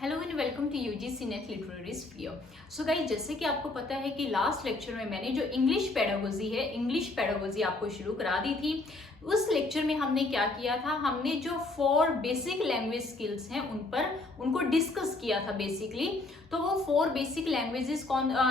Hello and welcome to UGC NET literary sphere. So guys, जैसे कि आपको पता है कि लास्ट लेक्चर में मैंने जो इंग्लिश पेडागोजी आपको शुरू करा दी थी। उस लेक्चर में हमने क्या किया था, हमने जो 4 बेसिक लैंग्वेज स्किल्स हैं उनको डिस्कस किया था बेसिकली। तो वो 4 बेसिक लैंग्वेजेस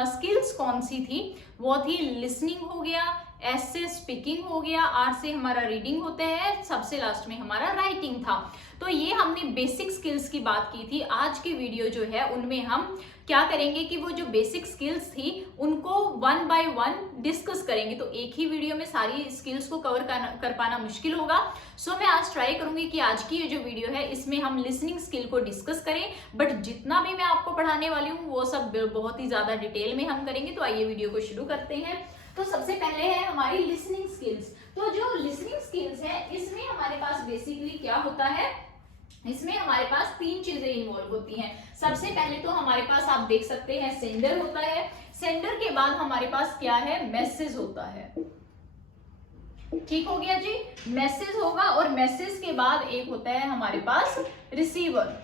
स्किल्स कौन सी थी? वो थी लिसनिंग हो गया, एस से स्पीकिंग हो गया, आर से हमारा रीडिंग होता है, सबसे लास्ट में हमारा राइटिंग था। तो ये हमने बेसिक स्किल्स की बात की थी। आज की वीडियो जो है उनमें हम क्या करेंगे कि वो जो बेसिक स्किल्स थी उनको 1 बाय 1 डिस्कस करेंगे। तो एक ही वीडियो में सारी स्किल्स को कवर कर पाना मुश्किल होगा। सो मैं आज ट्राई करूंगी कि आज की ये जो वीडियो है इसमें हम लिसनिंग स्किल को डिस्कस करें, बट जितना भी मैं आपको पढ़ाने वाली हूँ वो सब बहुत ही ज्यादा डिटेल में हम करेंगे। तो आइए वीडियो को शुरू करते हैं। तो सबसे पहले है हमारी लिसनिंग स्किल्स। तो जो लिसनिंग स्किल्स है इसमें हमारे पास बेसिकली क्या होता है, इसमें हमारे पास 3 चीजें इन्वॉल्व होती हैं। सबसे पहले तो हमारे पास आप देख सकते हैं सेंडर होता है। सेंडर के बाद हमारे पास क्या है, मैसेज होता है। ठीक हो गया जी, मैसेज होगा और मैसेज के बाद एक होता है हमारे पास रिसीवर।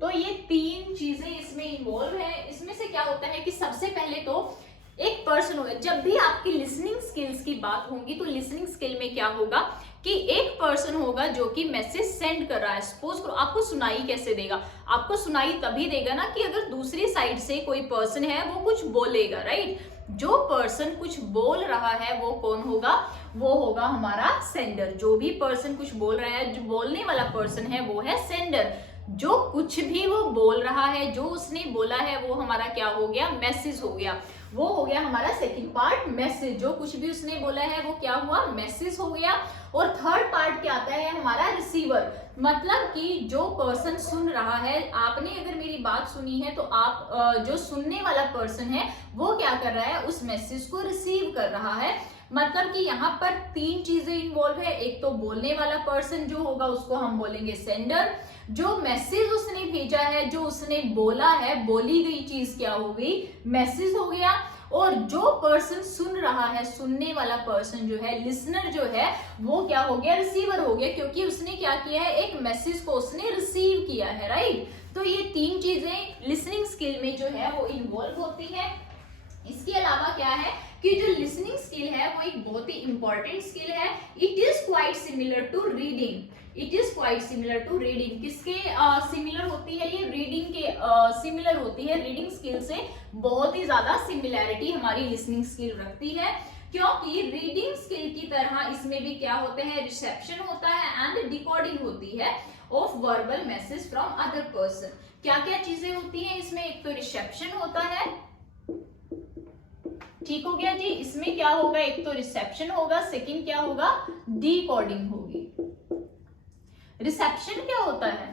तो ये 3 चीजें इसमें इन्वॉल्व है। इसमें से क्या होता है कि सबसे पहले तो एक पर्सन होगा। जब भी आपकी लिसनिंग स्किल्स की बात होगी तो लिसनिंग स्किल में क्या होगा कि एक पर्सन होगा जो कि मैसेज सेंड कर रहा है। सपोज करो, आपको सुनाई कैसे देगा? आपको सुनाई तभी देगा ना कि अगर दूसरी साइड से कोई पर्सन है वो कुछ बोलेगा, राइट? जो पर्सन कुछ बोल रहा है वो कौन होगा? वो होगा हमारा सेंडर। जो भी पर्सन कुछ बोल रहा है, जो बोलने वाला पर्सन है वो है सेंडर। जो कुछ भी वो बोल रहा है, जो उसने बोला है वो हमारा क्या हो गया, मैसेज हो गया। वो हो गया हमारा सेकंड पार्ट, मैसेज। जो कुछ भी उसने बोला है वो क्या हुआ, मैसेज हो गया। और थर्ड पार्ट क्या आता है हमारा, रिसीवर। मतलब कि जो पर्सन सुन रहा है, आपने अगर मेरी बात सुनी है तो आप जो सुनने वाला पर्सन है वो क्या कर रहा है, उस मैसेज को रिसीव कर रहा है। मतलब कि यहाँ पर 3 चीजें इन्वॉल्व है। एक तो बोलने वाला पर्सन जो होगा उसको हम बोलेंगे सेंडर। जो मैसेज उसने भेजा है, जो उसने बोला है, बोली गई चीज क्या हो गई, मैसेज हो गया। और जो पर्सन सुन रहा है, सुनने वाला पर्सन जो है, लिसनर जो है, वो क्या हो गया, रिसीवर हो गया, क्योंकि उसने क्या किया है, एक मैसेज को उसने रिसीव किया है, राइट? तो ये 3 चीजें लिसनिंग स्किल में जो है वो इन्वॉल्व होती है। इसके अलावा क्या है कि जो लिसनिंग स्किल है वो एक बहुत ही इंपॉर्टेंट स्किल है। It is quite similar to reading. It is quite similar to reading. किसके सिमिलर होती है ये? रीडिंग के सिमिलर होती है। रीडिंग स्किल से बहुत ही ज्यादा सिमिलैरिटी हमारी लिसनिंग स्किल रखती है, क्योंकि रीडिंग स्किल की तरह इसमें भी क्या होते हैं, रिसेप्शन होता है एंड डिकोडिंग होती है of verbal message from other person. क्या क्या चीजें होती हैं इसमें? एक तो रिसेप्शन होता है, ठीक हो गया जी। इसमें क्या होगा, एक तो रिसेप्शन होगा, सेकंड क्या होगा, डिकोडिंग होगी। रिसेप्शन क्या होता है,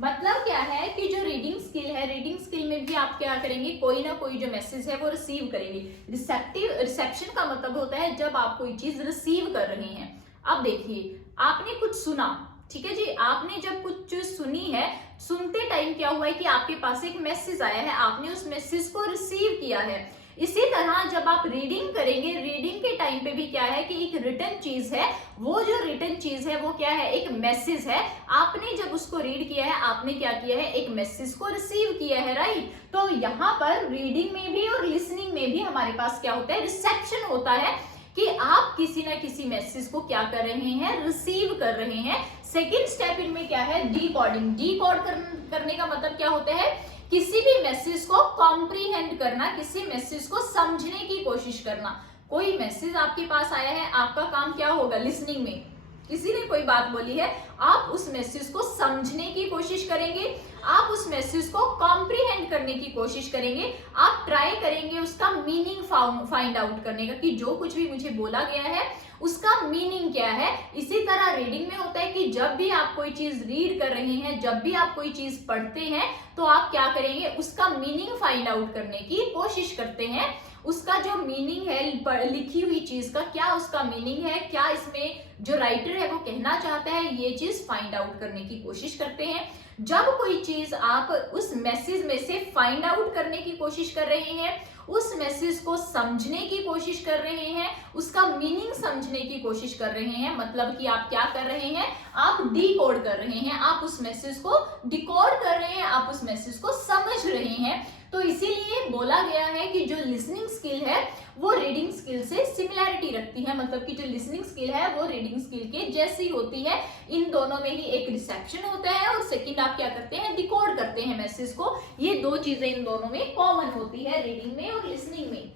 मतलब क्या है कि जो रीडिंग स्किल है, रीडिंग स्किल में भी आप क्या करेंगे, कोई ना कोई जो मैसेज है वो रिसीव करेंगे। रिसेप्शन का मतलब होता है जब आप कोई चीज रिसीव कर रहे हैं। अब देखिए, आपने कुछ सुना, ठीक है जी, आपने जब कुछ चीज सुनी है, सुनते टाइम क्या हुआ है कि आपके पास एक मैसेज आया है, आपने उस मैसेज को रिसीव किया है। इसी तरह जब आप रीडिंग करेंगे, रीडिंग के टाइम पे भी क्या है कि एक रिटन चीज है, वो जो रिटन चीज है वो क्या है, एक मैसेज है। आपने जब उसको रीड किया है, आपने क्या किया है, एक मैसेज को रिसीव किया है, राइट? तो यहाँ पर रीडिंग में भी और लिसनिंग में भी हमारे पास क्या होता है, रिसेप्शन होता है, कि आप किसी ना किसी मैसेज को क्या कर रहे हैं, रिसीव कर रहे हैं। सेकेंड स्टेप इनमें क्या है, डिकोडिंग। डिकोड करने का मतलब क्या होता है, किसी भी मैसेज को कॉम्प्रीहेंड करना, किसी मैसेज को समझने की कोशिश करना। कोई मैसेज आपके पास आया है, आपका काम क्या होगा, लिसनिंग में किसी ने कोई बात बोली है, आप उस मैसेज को समझने की कोशिश करेंगे, आप उस मैसेज को कॉम्प्रीहेंड करने की कोशिश करेंगे, आप ट्राई करेंगे उसका मीनिंग फाइंड आउट करने का, कि जो कुछ भी मुझे बोला गया है उसका मीनिंग क्या है। इसी तरह रीडिंग में होता है कि जब भी आप कोई चीज रीड कर रहे हैं, जब भी आप कोई चीज पढ़ते हैं, तो आप क्या करेंगे, उसका मीनिंग फाइंड आउट करने की कोशिश करते हैं। उसका जो मीनिंग है लिखी हुई चीज का, क्या उसका मीनिंग है, क्या इसमें जो राइटर है वो कहना चाहता है, ये चीज फाइंड आउट करने की कोशिश करते हैं। जब कोई चीज आप उस मैसेज में से फाइंड आउट करने की कोशिश कर रहे हैं, उस मैसेज को समझने की कोशिश कर रहे हैं, उसका मीनिंग समझने की कोशिश कर रहे हैं, मतलब कि आप क्या कर रहे हैं, आप डिकोड कर रहे हैं, आप उस मैसेज को डिकोड कर रहे हैं, आप उस मैसेज को समझ रहे हैं। तो इसीलिए बोला गया है कि जो लिसनिंग स्किल है वो रीडिंग स्किल से सिमिलैरिटी रखती है, मतलब कि जो लिसनिंग स्किल है वो रीडिंग स्किल के जैसी होती है। इन दोनों में ही एक रिसेप्शन होता है और सेकंड आप क्या करते हैं, डिकोड करते हैं मैसेज को। ये दो चीजें इन दोनों में कॉमन होती है, रीडिंग में और लिसनिंग में।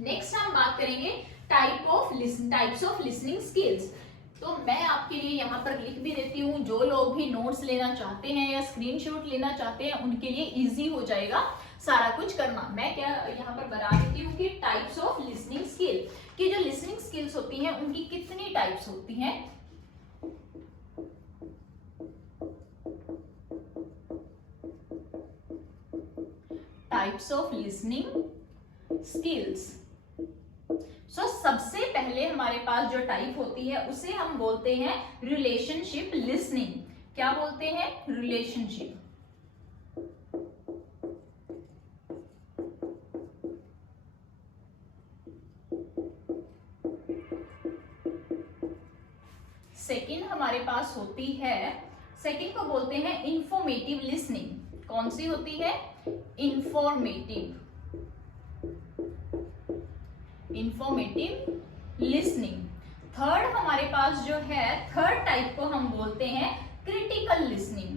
नेक्स्ट हम बात करेंगे टाइप्स ऑफ लिसनिंग स्किल्स। तो मैं आपके लिए यहाँ पर लिख भी देती हूँ, जो लोग भी नोट्स लेना चाहते हैं या स्क्रीनशॉट लेना चाहते हैं उनके लिए इजी हो जाएगा सारा कुछ करना। मैं क्या यहाँ पर बता देती हूँ कि टाइप्स ऑफ लिसनिंग स्किल की जो लिसनिंग स्किल्स होती हैं उनकी कितनी टाइप्स होती हैं। Types of listening skills. सबसे पहले हमारे पास जो टाइप होती है उसे हम बोलते हैं रिलेशनशिप लिसनिंग। क्या बोलते हैं, रिलेशनशिप। सेकंड हमारे पास होती है, सेकंड को बोलते हैं इंफॉर्मेटिव लिसनिंग। कौन सी होती है, इंफॉर्मेटिव लिसनिंग। थर्ड हमारे पास जो है, थर्ड टाइप को हम बोलते हैं क्रिटिकल लिसनिंग।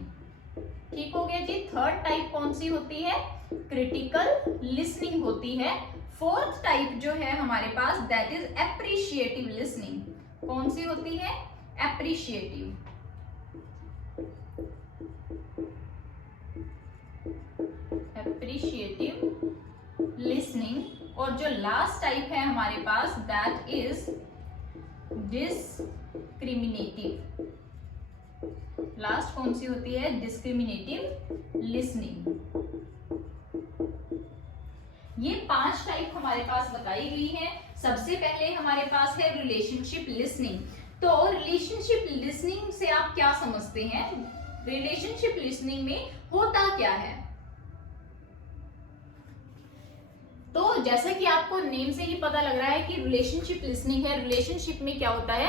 ठीक हो गया जी। थर्ड टाइप कौन सी होती है, क्रिटिकल लिसनिंग होती है। फोर्थ टाइप जो है हमारे पास दैट इज एप्रिशिएटिव लिसनिंग। कौन सी होती है, एप्रिशिएटिव लिसनिंग। और जो लास्ट टाइप है हमारे पास दैट इज डिस्क्रिमिनेटिव। लास्ट कौन सी होती है, डिस्क्रिमिनेटिव लिसनिंग। ये 5 टाइप हमारे पास बताई गई है। सबसे पहले हमारे पास है रिलेशनशिप लिसनिंग। तो रिलेशनशिप लिसनिंग से आप क्या समझते हैं, रिलेशनशिप लिसनिंग में होता क्या है। तो जैसा कि आपको नेम से ही पता लग रहा है कि रिलेशनशिप लिसनिंग है। रिलेशनशिप में क्या होता है,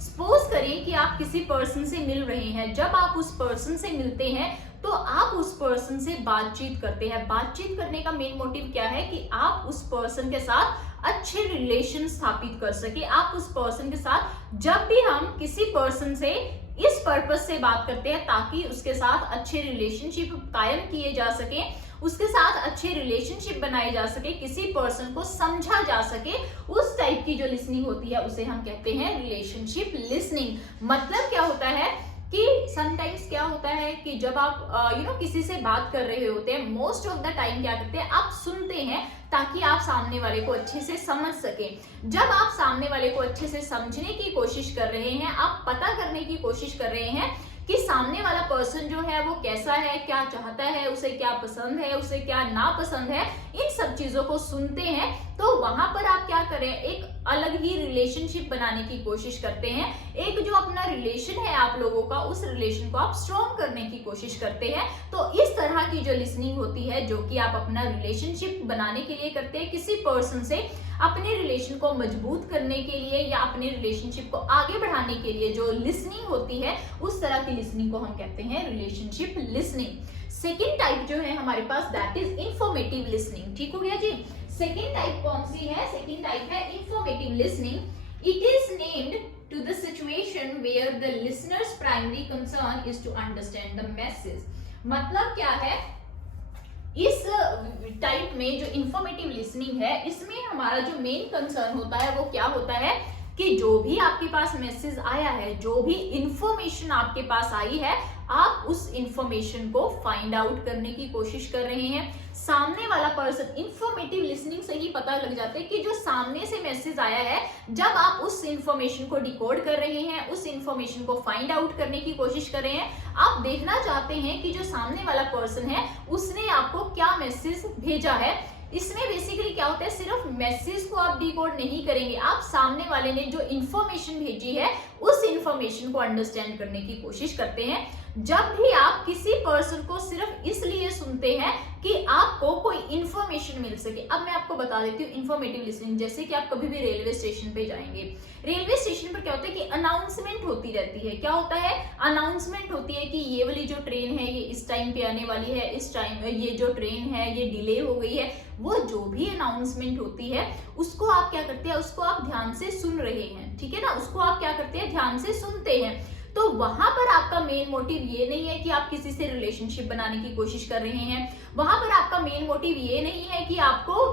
सपोज करिए कि आप किसी पर्सन से मिल रहे हैं। जब आप उस पर्सन से मिलते हैं तो आप उस पर्सन से बातचीत करते हैं। बातचीत करने का मेन मोटिव क्या है कि आप उस पर्सन के साथ अच्छे रिलेशन स्थापित कर सके। आप उस पर्सन के साथ, जब भी हम किसी पर्सन से इस पर्पस से बात करते हैं ताकि उसके साथ अच्छे रिलेशनशिप कायम किए जा सके, उसके साथ अच्छे रिलेशनशिप बनाए जा सके, किसी पर्सन को समझा जा सके, उस टाइप की जो लिसनिंग होती है उसे हम कहते हैं रिलेशनशिप लिसनिंग। मतलब क्या होता है कि समटाइम्स क्या होता है कि जब आप किसी से बात कर रहे होते हैं, मोस्ट ऑफ द टाइम क्या करते हैं, आप सुनते हैं ताकि आप सामने वाले को अच्छे से समझ सकें। जब आप सामने वाले को अच्छे से समझने की कोशिश कर रहे हैं, आप पता करने की कोशिश कर रहे हैं कि सामने वाला पर्सन जो है वो कैसा है, क्या चाहता है, उसे क्या पसंद है, उसे क्या नापसंद है, इन सब चीजों को सुनते हैं, तो वहां पर आप क्या करें, एक अलग ही रिलेशनशिप बनाने की कोशिश करते हैं। एक जो अपना रिलेशन है आप लोगों का, उस रिलेशन को आप स्ट्रॉन्ग करने की कोशिश करते हैं। तो इस तरह की जो लिसनिंग होती है, जो कि आप अपना रिलेशनशिप बनाने के लिए करते हैं, किसी पर्सन से अपने रिलेशन को मजबूत करने के लिए या अपने रिलेशनशिप को आगे बढ़ाने के लिए जो लिसनिंग होती है, उस तरह की लिसनिंग को हम कहते हैं रिलेशनशिप लिसनिंग। सेकेंड टाइप जो है हमारे पास दैट इज इंफॉर्मेटिव लिसनिंग। ठीक हो गया जी। सेकेंड टाइप कौन सी है, सेकेंड टाइप है informative listening. It is named to the situation where the listener's primary concern is to understand the message। मतलब क्या है, इस टाइप में जो इंफॉर्मेटिव लिसनिंग है, इसमें हमारा जो मेन कंसर्न होता है वो क्या होता है कि जो भी आपके पास मैसेज आया है, जो भी इंफॉर्मेशन आपके पास आई है, आप उस इंफॉर्मेशन को फाइंड आउट करने की कोशिश कर रहे हैं। सामने वाला पर्सन, इंफॉर्मेटिव लिसनिंग से ही पता लग जाता है कि जो सामने से मैसेज आया है, जब आप उस इंफॉर्मेशन को डिकोड कर रहे हैं, उस इंफॉर्मेशन को फाइंड आउट करने की कोशिश कर रहे हैं, आप देखना चाहते हैं कि जो सामने वाला पर्सन है उसने आपको क्या मैसेज भेजा है। इसमें बेसिकली क्या होता है, सिर्फ मैसेज को आप डिकोड नहीं करेंगे, आप सामने वाले ने जो इंफॉर्मेशन भेजी है उस इंफॉर्मेशन को अंडरस्टैंड करने की कोशिश करते हैं। जब भी आप किसी पर्सन को सिर्फ इसलिए सुनते हैं कि आपको कोई इंफॉर्मेशन मिल सके। अब मैं आपको बता देती हूँ इंफॉर्मेटिव लिसनिंग, जैसे कि आप कभी भी रेलवे स्टेशन पे जाएंगे, रेलवे स्टेशन पर क्या होता है कि अनाउंसमेंट होती रहती है। क्या होता है, अनाउंसमेंट होती है कि ये वाली जो ट्रेन है ये इस टाइम पे आने वाली है, इस टाइम ये जो ट्रेन है ये डिले हो गई है। वो जो भी अनाउंसमेंट होती है उसको आप क्या करते हैं, उसको आप ध्यान से सुन रहे हैं, ठीक है ना, उसको आप क्या करते हैं, ध्यान से सुनते हैं। तो वहां पर आपका मेन मोटिव ये नहीं है कि आप किसी से रिलेशनशिप बनाने की कोशिश कर रहे हैं, वहां पर आपका मेन मोटिव ये नहीं है कि आपको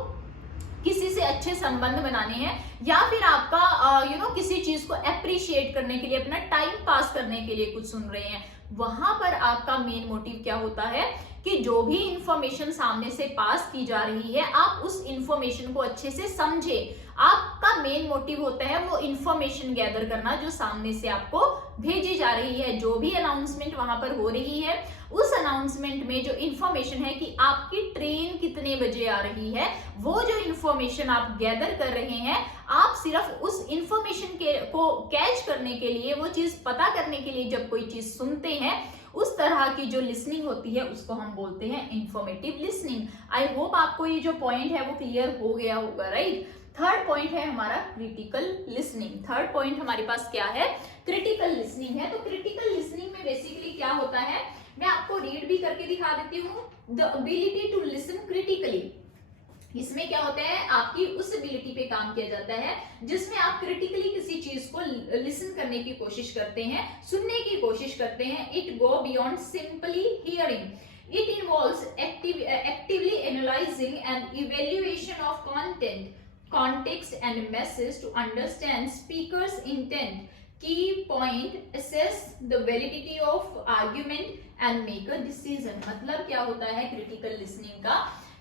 किसी से अच्छे संबंध बनाने हैं, या फिर आपका किसी चीज को अप्रिशिएट करने के लिए, अपना टाइम पास करने के लिए कुछ सुन रहे हैं। वहां पर आपका मेन मोटिव क्या होता है कि जो भी इंफॉर्मेशन सामने से पास की जा रही है आप उस इंफॉर्मेशन को अच्छे से समझे। आपका मेन मोटिव होता है वो इंफॉर्मेशन गैदर करना जो सामने से आपको भेजी जा रही है। जो भी अनाउंसमेंट वहां पर हो रही है उस अनाउंसमेंट में जो इंफॉर्मेशन है कि आपकी ट्रेन कितने बजे आ रही है, वो जो इंफॉर्मेशन आप गैदर कर रहे हैं, आप सिर्फ उस इंफॉर्मेशन को कैच करने के लिए, वो चीज पता करने के लिए जब कोई चीज सुनते हैं, उस तरह की जो लिसनिंग होती है उसको हम बोलते हैं इंफॉर्मेटिव लिसनिंग। आई होप आपको ये जो पॉइंट है वो क्लियर हो गया होगा, राइट। थर्ड पॉइंट है हमारा क्रिटिकल लिसनिंग। थर्ड पॉइंट हमारे पास क्या है, क्रिटिकल लिसनिंग है। तो क्रिटिकल लिसनिंग में बेसिकली क्या होता है, मैं आपको रीड भी करके दिखा देती हूँ। The ability to listen critically, इसमें क्या होता है, आपकी उस एबिलिटी पे काम किया जाता है जिसमें आप क्रिटिकली किसी चीज को लिसन करने की कोशिश करते हैं, सुनने की कोशिश करते हैं। It go beyond simply hearing, it involves actively analysing and evaluation of content, context and message to understand speaker's intent, key point, assess the validity of argument and make a decision। मतलब क्या होता है critical listening का,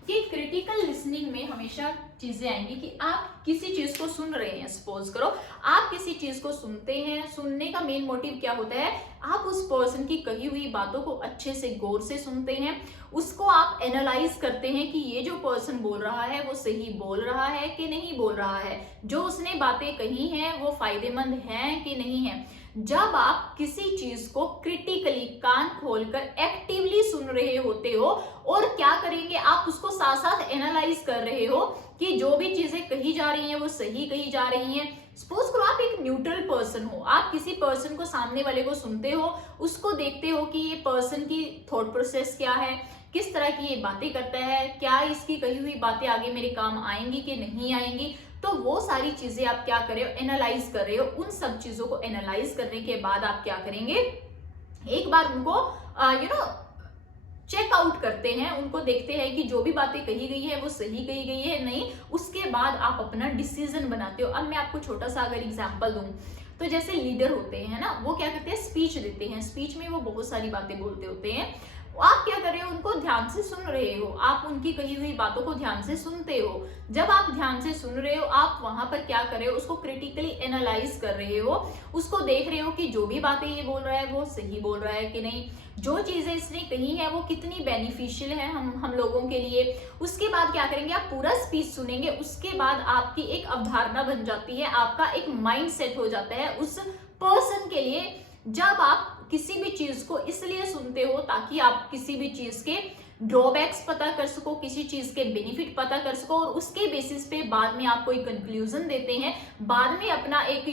कि critical listening में हमेशा चीजें आएंगी कि आप किसी चीज को सुन रहे हैं, सपोज करो आप किसी चीज को सुनते हैं, सुनने का मेन मोटिव क्या होता है, आप उस पर्सन की कही हुई बातों को अच्छे से गौर से सुनते हैं, उसको आप एनालाइज करते हैं कि ये जो पर्सन बोल रहा है वो सही बोल रहा है कि नहीं बोल रहा है, जो उसने बातें कही हैं वो फायदेमंद हैं कि नहीं है। जब आप किसी चीज को क्रिटिकली कान खोलकर एक्टिवली सुन रहे होते हो और क्या करेंगे, आप उसको साथ साथ एनालाइज कर रहे हो कि जो भी चीजें कही जा रही हैं वो सही कही जा रही हैं। सपोज करो आप एक न्यूट्रल पर्सन हो, आप किसी पर्सन को, सामने वाले को सुनते हो, उसको देखते हो कि ये पर्सन की थॉट प्रोसेस क्या है, किस तरह की ये बातें करता है, क्या इसकी कही हुई बातें आगे मेरे काम आएंगी कि नहीं आएंगी। तो वो सारी चीजें आप क्या कर रहे हो, एनालाइज कर रहे हो। उन सब चीजों को एनालाइज करने के बाद आप क्या करेंगे, एक बार उनको चेक आउट करते हैं, उनको देखते हैं कि जो भी बातें कही गई है वो सही कही गई है नहीं, उसके बाद आप अपना डिसीजन बनाते हो। अब मैं आपको छोटा सा अगर एग्जांपल दूं तो जैसे लीडर होते हैं ना, वो क्या करते हैं, स्पीच देते हैं, स्पीच में वो बहुत सारी बातें बोलते होते हैं, आप क्या कर रहे हो, उनको ध्यान से सुन रहे हो, आप उनकी कही हुई बातों को ध्यान से सुनते हो। जब आप ध्यान से सुन रहे हो, आप वहां पर क्या कर रहे हो, उसको क्रिटिकली एनालाइज कर रहे हो, उसको देख रहे हो कि जो भी बातें ये बोल रहा है वो सही बोल रहा है कि नहीं, जो चीजें इसने कही है वो कितनी बेनिफिशियल है हम लोगों के लिए। उसके बाद क्या करेंगे, आप पूरा स्पीच सुनेंगे, उसके बाद आपकी एक अवधारणा बन जाती है, आपका एक माइंड सेट हो जाता है उस पर्सन के लिए। जब आप किसी भी चीज को इसलिए सुनते हो ताकि आप किसी भी चीज के ड्रॉबैक्स पता कर सको, किसी चीज के बेनिफिट पता कर सको, और उसके बेसिस पे बाद में आप कोई कंक्लूजन देते हैं, बाद में अपना एक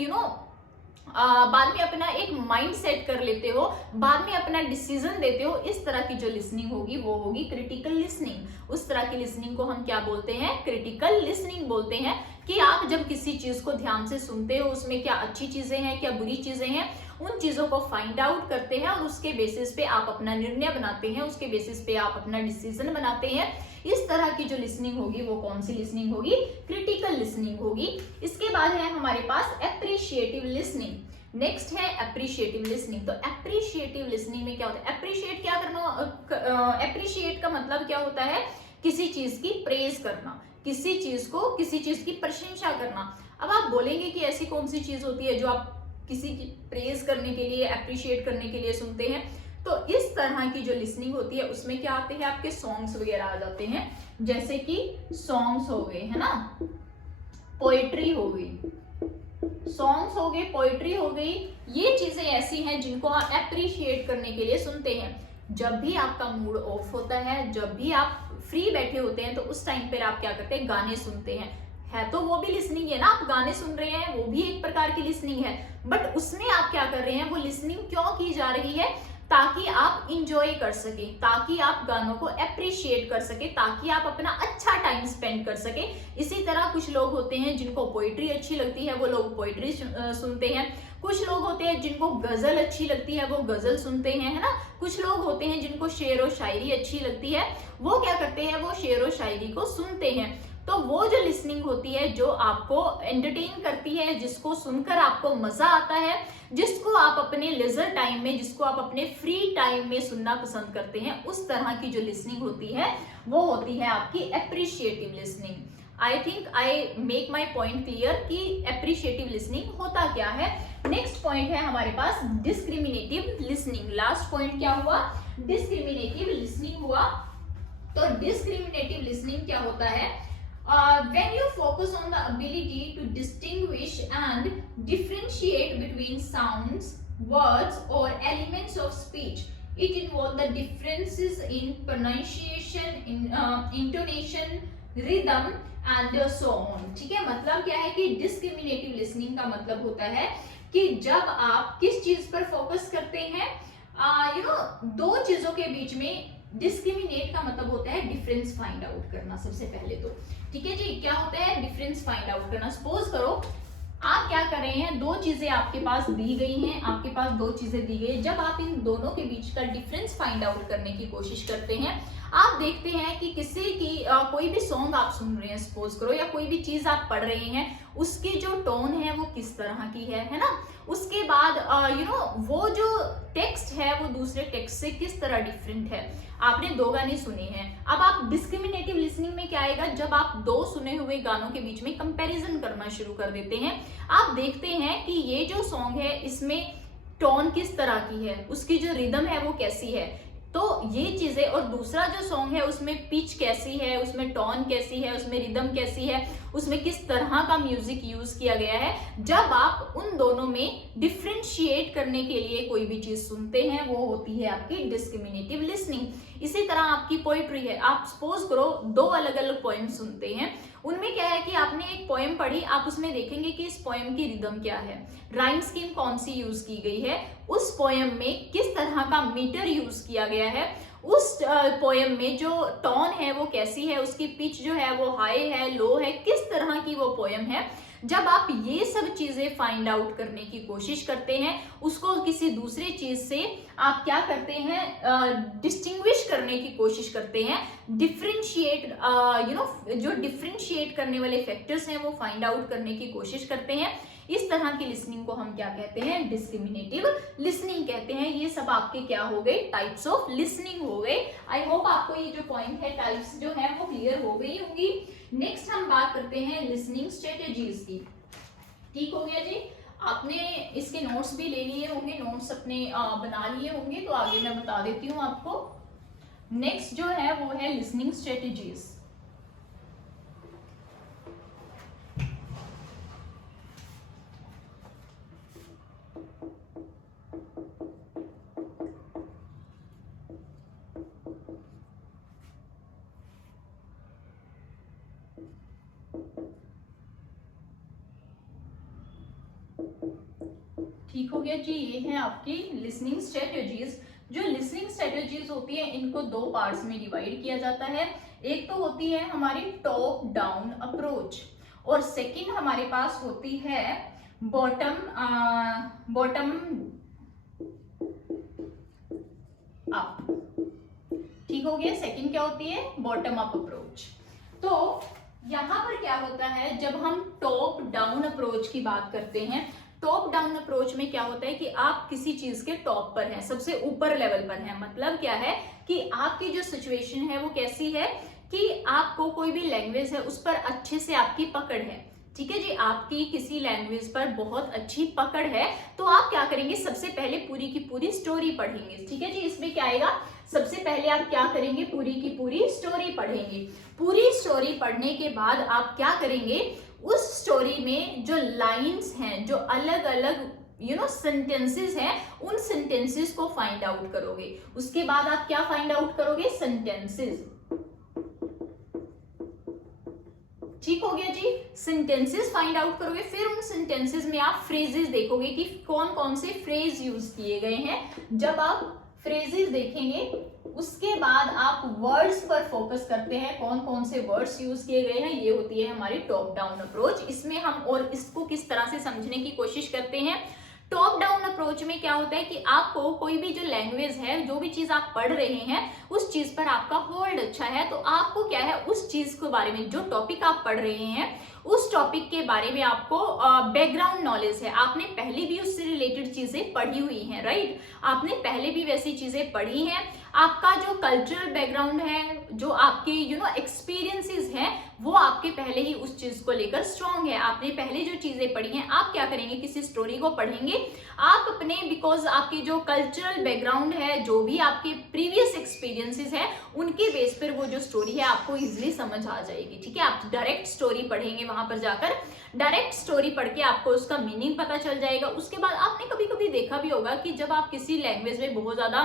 बाद में अपना एक माइंड सेट कर लेते हो, बाद में अपना डिसीजन देते हो। इस तरह की जो लिसनिंग होगी वो होगी क्रिटिकल लिसनिंग। उस तरह की लिसनिंग को हम क्या बोलते हैं, क्रिटिकल लिसनिंग बोलते हैं। कि आप जब किसी चीज को ध्यान से सुनते हो, उसमें क्या अच्छी चीजें हैं, क्या बुरी चीजें हैं, उन चीजों को फाइंड आउट करते हैं और उसके बेसिस पे आप अपना निर्णय बनाते हैं, उसके बेसिस पे आप अपना डिसीजन बनाते हैं। इस तरह की जो लिसनिंग होगी वो कौन सी लिसनिंग होगी, क्रिटिकल लिसनिंग होगी। इसके बाद है हमारे पास एप्रिशिएटिव लिसनिंग। नेक्स्ट है एप्रिशिएटिव लिसनिंग। तो एप्रिशिएटिव लिसनिंग में क्या होता है, एप्रिशिएट क्या करना, एप्रिशिएट का मतलब क्या होता है, किसी चीज की प्रेज करना, किसी चीज की प्रशंसा करना। अब आप बोलेंगे कि ऐसी कौन सी चीज होती है जो आप किसी की प्रेज करने के लिए, अप्रिशिएट करने के लिए सुनते हैं। तो इस तरह की जो लिसनिंग होती है उसमें क्या आते हैं, आपके सॉन्ग्स वगैरह आ जाते हैं, जैसे कि सॉन्ग्स हो गए, है ना, पोएट्री हो गई, सॉन्ग्स हो गए, पोएट्री हो गई, ये चीजें ऐसी हैं जिनको आप अप्रिशिएट करने के लिए सुनते हैं। जब भी आपका मूड ऑफ होता है, जब भी आप फ्री बैठे होते हैं, तो उस टाइम पर आप क्या करते हैं, गाने सुनते हैं। है तो वो भी लिसनिंग है ना, आप गाने सुन रहे हैं, वो भी एक प्रकार की लिसनिंग है, बट उसमें आप क्या कर रहे हैं, वो लिसनिंग क्यों की जा रही है, ताकि आप इंजॉय कर सके, ताकि आप गानों को अप्रिशिएट कर सके, ताकि आप अपना अच्छा टाइम स्पेंड कर सके। इसी तरह कुछ लोग होते हैं जिनको पोइट्री अच्छी लगती है, वो लोग पोइट्री सुनते हैं। कुछ लोग होते हैं जिनको गजल अच्छी लगती है, वो गजल सुनते हैं, है ना। कुछ लोग होते हैं जिनको शेर व शायरी अच्छी लगती है, वो क्या करते हैं, वो शेर व शायरी को सुनते हैं। तो वो जो लिसनिंग होती है, जो आपको एंटरटेन करती है, जिसको सुनकर आपको मजा आता है, जिसको आप अपने लेजर टाइम में, जिसको आप अपने फ्री टाइम में सुनना पसंद करते हैं, उस तरह की जो लिसनिंग होती है वो होती है आपकी appreciative listening. I think I make my point clear कि एप्रिशिएटिव लिसनिंग होता क्या है। नेक्स्ट पॉइंट है हमारे पास डिस्क्रिमिनेटिव लिसनिंग। लास्ट पॉइंट क्या हुआ, डिस्क्रिमिनेटिव लिसनिंग हुआ। तो डिस्क्रिमिनेटिव लिसनिंग क्या होता है, when you focus on the ability to distinguish and differentiate between sounds, words or elements of speech, it involves the differences in pronunciation, intonation, rhythm and so on। ठीक है, मतलब क्या है कि डिस्क्रिमिनेटिव लिसनिंग का मतलब होता है कि जब आप किस चीज पर फोकस करते हैं, दो चीजों के बीच में। डिस्क्रिमिनेट का मतलब होता है डिफरेंस फाइंड आउट करना, सबसे पहले तो ठीक है जी। क्या होता है डिफरेंस फाइंड आउट करना, सपोज करो आप क्या कर रहे हैं, दो चीजें आपके पास दी गई हैं, आपके पास दो चीजें दी गई। जब आप इन दोनों के बीच का डिफरेंस फाइंड आउट करने की कोशिश करते हैं, आप देखते हैं कि किसी की कोई भी सॉन्ग आप सुन रहे हैं सपोज करो, या कोई भी चीज आप पढ़ रहे हैं, उसकी जो टोन है वो किस तरह की है ना। उसके बाद वो जो टेक्स्ट है वो दूसरे टेक्स्ट से किस तरह डिफरेंट है। आपने दो गाने सुने हैं, अब आप डिस्क्रिमिनेटिव लिसनिंग में क्या आएगा, जब आप दो सुने हुए गानों के बीच में कंपैरिजन करना शुरू कर देते हैं, आप देखते हैं कि ये जो सॉन्ग है इसमें टोन किस तरह की है, उसकी जो रिदम है वो कैसी है, तो ये चीजें, और दूसरा जो सॉन्ग है उसमें पिच कैसी है, उसमें टोन कैसी है, उसमें रिदम कैसी है, उसमें किस तरह का म्यूजिक यूज किया गया है। जब आप उन दोनों में डिफरेंशिएट करने के लिए कोई भी चीज सुनते हैं, वो होती है आपकी डिस्क्रिमिनेटिव लिसनिंग। इसी तरह आपकी पोइट्री है, आप सपोज करो दो अलग अलग पोएम सुनते हैं, उनमें क्या है कि आपने एक पोएम पढ़ी, आप उसमें देखेंगे कि इस पोएम की रिदम क्या है, राइम स्कीम कौन सी यूज की गई है, उस पोएम में किस तरह का मीटर यूज किया गया है, उस पोएम में जो टोन है वो कैसी है, उसकी पिच जो है वो हाई है, लो है, किस तरह की वो पोएम है। जब आप ये सब चीजें फाइंड आउट करने की कोशिश करते हैं, उसको किसी दूसरे चीज से आप क्या करते हैं, डिस्टिंग्विश करने की कोशिश करते हैं, डिफरेंशिएट जो डिफरेंशिएट करने वाले फैक्टर्स हैं वो फाइंड आउट करने की कोशिश करते हैं। इस तरह की लिसनिंग को हम क्या कहते हैं, डिस्क्रिमिनेटिव लिसनिंग कहते हैं। ये सब आपके क्या हो गए, टाइप्स ऑफ लिसनिंग हो गए। आई होप आपको ये जो पॉइंट है, टाइप्स जो है वो क्लियर हो गई होंगी। नेक्स्ट हम बात करते हैं लिसनिंग स्ट्रेटेजीज की। ठीक हो गया जी, आपने इसके नोट्स भी ले लिए होंगे, नोट्स अपने बना लिए होंगे, तो आगे मैं बता देती हूँ आपको। नेक्स्ट जो है वो है लिसनिंग स्ट्रेटेजीज। ठीक हो गया जी, ये है आपकी लिसनिंग स्ट्रेटेजीज। जो लिसनिंग स्ट्रेटेजीज होती है इनको दो पार्ट्स में डिवाइड किया जाता है। एक तो होती है हमारी टॉप डाउन अप्रोच, और सेकंड हमारे पास होती है बॉटम अप। ठीक हो गया, सेकंड क्या होती है, बॉटम अप अप्रोच। तो यहां पर क्या होता है, जब हम टॉप डाउन अप्रोच की बात करते हैं, टॉप डाउन अप्रोच में क्या होता है कि आप किसी चीज के टॉप पर हैं, सबसे ऊपर लेवल पर हैं। मतलब क्या है कि आपकी जो सिचुएशन है वो कैसी है कि आपको कोई भी लैंग्वेज है उस पर अच्छे से आपकी पकड़ है, ठीक है जी, आपकी किसी लैंग्वेज पर बहुत अच्छी पकड़ है तो आप क्या करेंगे, सबसे पहले पूरी की पूरी स्टोरी पढ़ेंगे। ठीक है जी, इसमें क्या आएगा, सबसे पहले आप क्या करेंगे, पूरी की पूरी स्टोरी पढ़ेंगे। पूरी स्टोरी पढ़ने के बाद आप क्या करेंगे, उस स्टोरी में जो लाइंस हैं, जो अलग अलग सेंटेंसेस हैं, उन सेंटेंसेस को फाइंड आउट करोगे। उसके बाद आप क्या फाइंड आउट करोगे, सेंटेंसेस। ठीक हो गया जी, सेंटेंसेस फाइंड आउट करोगे। फिर उन सेंटेंसेस में आप फ्रेजेस देखोगे कि कौन कौन से फ्रेज यूज किए गए हैं। जब आप फ्रेजेस देखेंगे उसके बाद आप वर्ड्स पर फोकस करते हैं, कौन कौन से वर्ड्स यूज किए गए हैं। ये होती है हमारी टॉप डाउन अप्रोच। इसमें हम और इसको किस तरह से समझने की कोशिश करते हैं। टॉप डाउन अप्रोच में क्या होता है कि आपको कोई भी जो लैंग्वेज है, जो भी चीज आप पढ़ रहे हैं, उस चीज पर आपका होल्ड अच्छा है, तो आपको क्या है, उस चीज के बारे में, जो टॉपिक आप पढ़ रहे हैं उस टॉपिक के बारे में आपको बैकग्राउंड नॉलेज है। आपने पहले भी उससे रिलेटेड चीजें पढ़ी हुई हैं, राइट, आपने पहले भी वैसी चीजें पढ़ी हैं। आपका जो कल्चरल बैकग्राउंड है, जो आपके एक्सपीरियंसेस हैं, वो आपके पहले ही उस चीज को लेकर स्ट्रांग है। आपने पहले जो चीजें पढ़ी हैं, आप क्या करेंगे, किसी स्टोरी को पढ़ेंगे आप अपने, बिकॉज आपके जो कल्चरल बैकग्राउंड है, जो भी आपके प्रीवियस एक्सपीरियंसेस है, उनके बेस पर वो जो स्टोरी है आपको इजिली समझ आ जाएगी। ठीक है, आप डायरेक्ट स्टोरी पढ़ेंगे, वहां पर जाकर डायरेक्ट स्टोरी पढ़ के आपको उसका मीनिंग पता चल जाएगा। उसके बाद आपने कभी कभी देखा भी होगा कि जब आप किसी लैंग्वेज में बहुत ज्यादा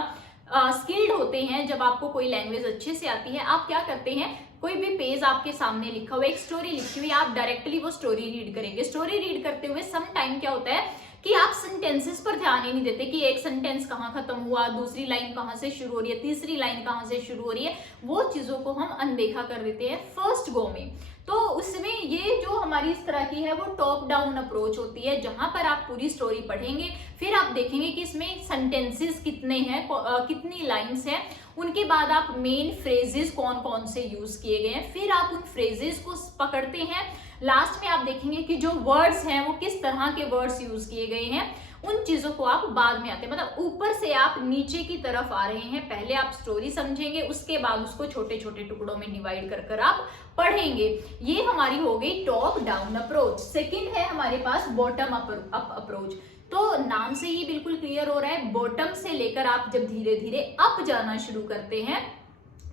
स्किल्ड होते हैं, जब आपको कोई लैंग्वेज अच्छे से आती है, आप क्या करते हैं, कोई भी पेज आपके सामने लिखा हुआ, एक स्टोरी लिखी हुई, आप डायरेक्टली वो स्टोरी रीड करेंगे। स्टोरी रीड करते हुए सम टाइम क्या होता है कि आप सेंटेंसेस पर ध्यान ही नहीं देते कि एक सेंटेंस कहाँ खत्म हुआ, दूसरी लाइन कहाँ से शुरू हो रही है, तीसरी लाइन कहाँ से शुरू हो रही है। वो चीजों को हम अनदेखा कर देते हैं फर्स्ट गो में। तो उसमें ये जो हमारी इस तरह की है वो टॉप डाउन अप्रोच होती है, जहां पर आप पूरी स्टोरी पढ़ेंगे, फिर आप देखेंगे कि इसमें सेंटेंसेस कितने हैं, कितनी लाइंस हैं, उनके बाद आप मेन फ्रेजेस कौन कौन से यूज किए गए हैं, फिर आप उन फ्रेजेस को पकड़ते हैं। लास्ट में आप देखेंगे कि जो वर्ड्स हैं वो किस तरह के वर्ड्स यूज किए गए हैं, उन चीजों को आप बाद में आते हैं, मतलब ऊपर से आप नीचे की तरफ आ रहे हैं। पहले आप स्टोरी समझेंगे, उसके बाद उसको छोटे छोटे टुकड़ों में डिवाइड कर कर आप पढ़ेंगे। ये हमारी हो गई टॉप डाउन अप्रोच। सेकंड है हमारे पास बॉटम अप अप्रोच। तो नाम से ही बिल्कुल क्लियर हो रहा है, बॉटम से लेकर आप जब धीरे धीरे अप जाना शुरू करते हैं,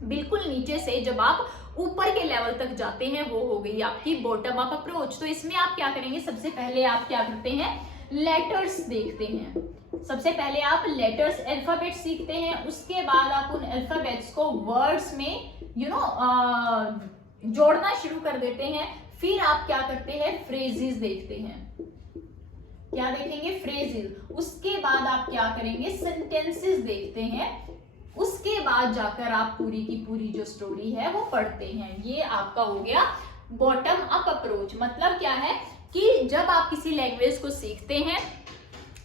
बिल्कुल नीचे से जब आप ऊपर के लेवल तक जाते हैं, वो हो गई आपकी बॉटम अप अप्रोच। तो इसमें आप क्या करेंगे, सबसे पहले आप क्या करते हैं, लेटर्स देखते हैं। सबसे पहले आप लेटर्स, अल्फाबेट सीखते हैं, उसके बाद आप उन अल्फाबेट्स को वर्ड्स में जोड़ना शुरू कर देते हैं। फिर आप क्या करते हैं, फ्रेजेस देखते हैं। क्या देखेंगे, फ्रेजेस। उसके बाद आप क्या करेंगे, सेंटेंसेस देखते हैं। उसके बाद जाकर आप पूरी की पूरी जो स्टोरी है वो पढ़ते हैं। ये आपका हो गया बॉटम अप अप्रोच। मतलब क्या है कि जब आप किसी लैंग्वेज को सीखते हैं,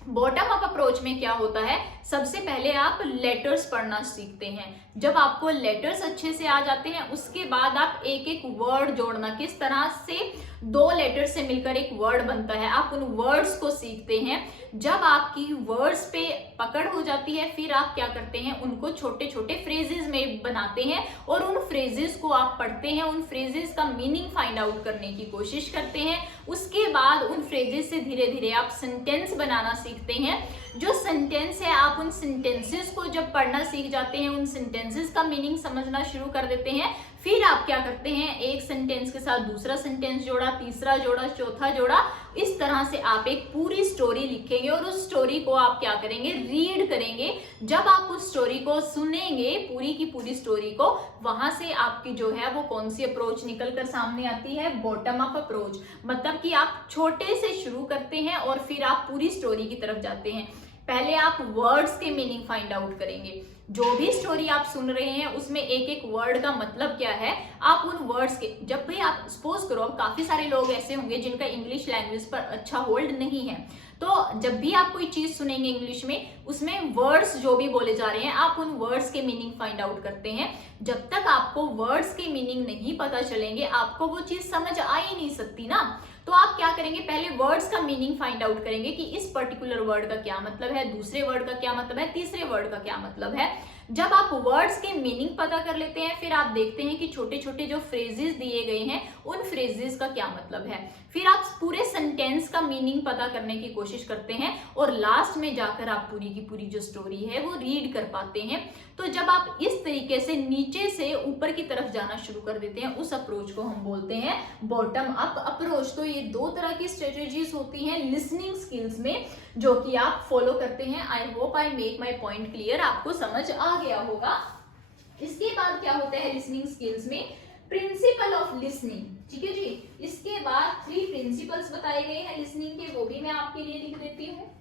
बॉटम अप अप्रोच में क्या होता है, सबसे पहले आप लेटर्स पढ़ना सीखते हैं। जब आपको लेटर्स अच्छे से आ जाते हैं, उसके बाद आप एक एक वर्ड जोड़ना, किस तरह से दो लेटर से मिलकर एक वर्ड बनता है, आप उन वर्ड्स को सीखते हैं। जब आपकी वर्ड्स पे पकड़ हो जाती है, फिर आप क्या करते हैं, उनको छोटे छोटे फ्रेजेस में बनाते हैं और उन फ्रेजेस को आप पढ़ते हैं, उन फ्रेजेस का मीनिंग फाइंड आउट करने की कोशिश करते हैं। उसके बाद उन फ्रेजेस से धीरे धीरे आप सेंटेंस बनाना सीखते हैं। जो सेंटेंस है, आप उन सेंटेंसेस को जब पढ़ना सीख जाते हैं, उन सेंटेंसेस का मीनिंग समझना शुरू कर देते हैं। फिर आप क्या करते हैं, एक सेंटेंस के साथ दूसरा सेंटेंस जोड़ा, तीसरा जोड़ा, चौथा जोड़ा, इस तरह से आप एक पूरी स्टोरी लिखेंगे और उस स्टोरी को आप क्या करेंगे, रीड करेंगे। जब आप उस स्टोरी को सुनेंगे, पूरी की पूरी स्टोरी को, वहां से आपकी जो है वो कौन सी अप्रोच निकल कर सामने आती है, बॉटम अप अप्रोच। मतलब कि आप छोटे से शुरू करते हैं और फिर आप पूरी स्टोरी की तरफ जाते हैं। पहले आप वर्ड्स के मीनिंग फाइंड आउट करेंगे। जो भी स्टोरी आप सुन रहे हैं उसमें एक एक वर्ड का मतलब क्या है, आप उन वर्ड्स के, जब भी आप सपोज करो, काफी सारे लोग ऐसे होंगे जिनका इंग्लिश लैंग्वेज पर अच्छा होल्ड नहीं है, तो जब भी आप कोई चीज सुनेंगे इंग्लिश में, उसमें वर्ड्स जो भी बोले जा रहे हैं, आप उन वर्ड्स के मीनिंग फाइंड आउट करते हैं। जब तक आपको वर्ड्स के मीनिंग नहीं पता चलेंगे, आपको वो चीज समझ आ ही नहीं सकती ना। तो आप क्या करेंगे, पहले वर्ड्स का मीनिंग फाइंड आउट करेंगे कि इस पर्टिकुलर वर्ड का क्या मतलब है, दूसरे वर्ड का क्या मतलब है, तीसरे वर्ड का क्या मतलब है। जब आप वर्ड्स के मीनिंग पता कर लेते हैं, फिर आप देखते हैं कि छोटे छोटे जो फ्रेजेस दिए गए हैं उन फ्रेजेस का क्या मतलब है, फिर आप पूरे सेंटेंस का मीनिंग पता करने की कोशिश करते हैं और लास्ट में जाकर आप पूरी की पूरी जो स्टोरी है वो रीड कर पाते हैं। तो जब आप इस तरीके से नीचे से ऊपर की तरफ जाना शुरू कर देते हैं, उस अप्रोच को हम बोलते हैं बॉटम अप अप्रोच। तो ये दो तरह की स्ट्रेटेजीज होती हैं लिसनिंग स्किल्स में जो कि आप फॉलो करते हैं। I hope I make my point clear, आपको समझ आ गया होगा। इसके बाद क्या होता है लिसनिंग स्किल्स में, प्रिंसिपल ऑफ लिसनिंग, ठीक है जी। इसके बाद 3 प्रिंसिपल्स बताए गए हैं लिसनिंग के, वो भी मैं आपके लिए लिख देती हूँ।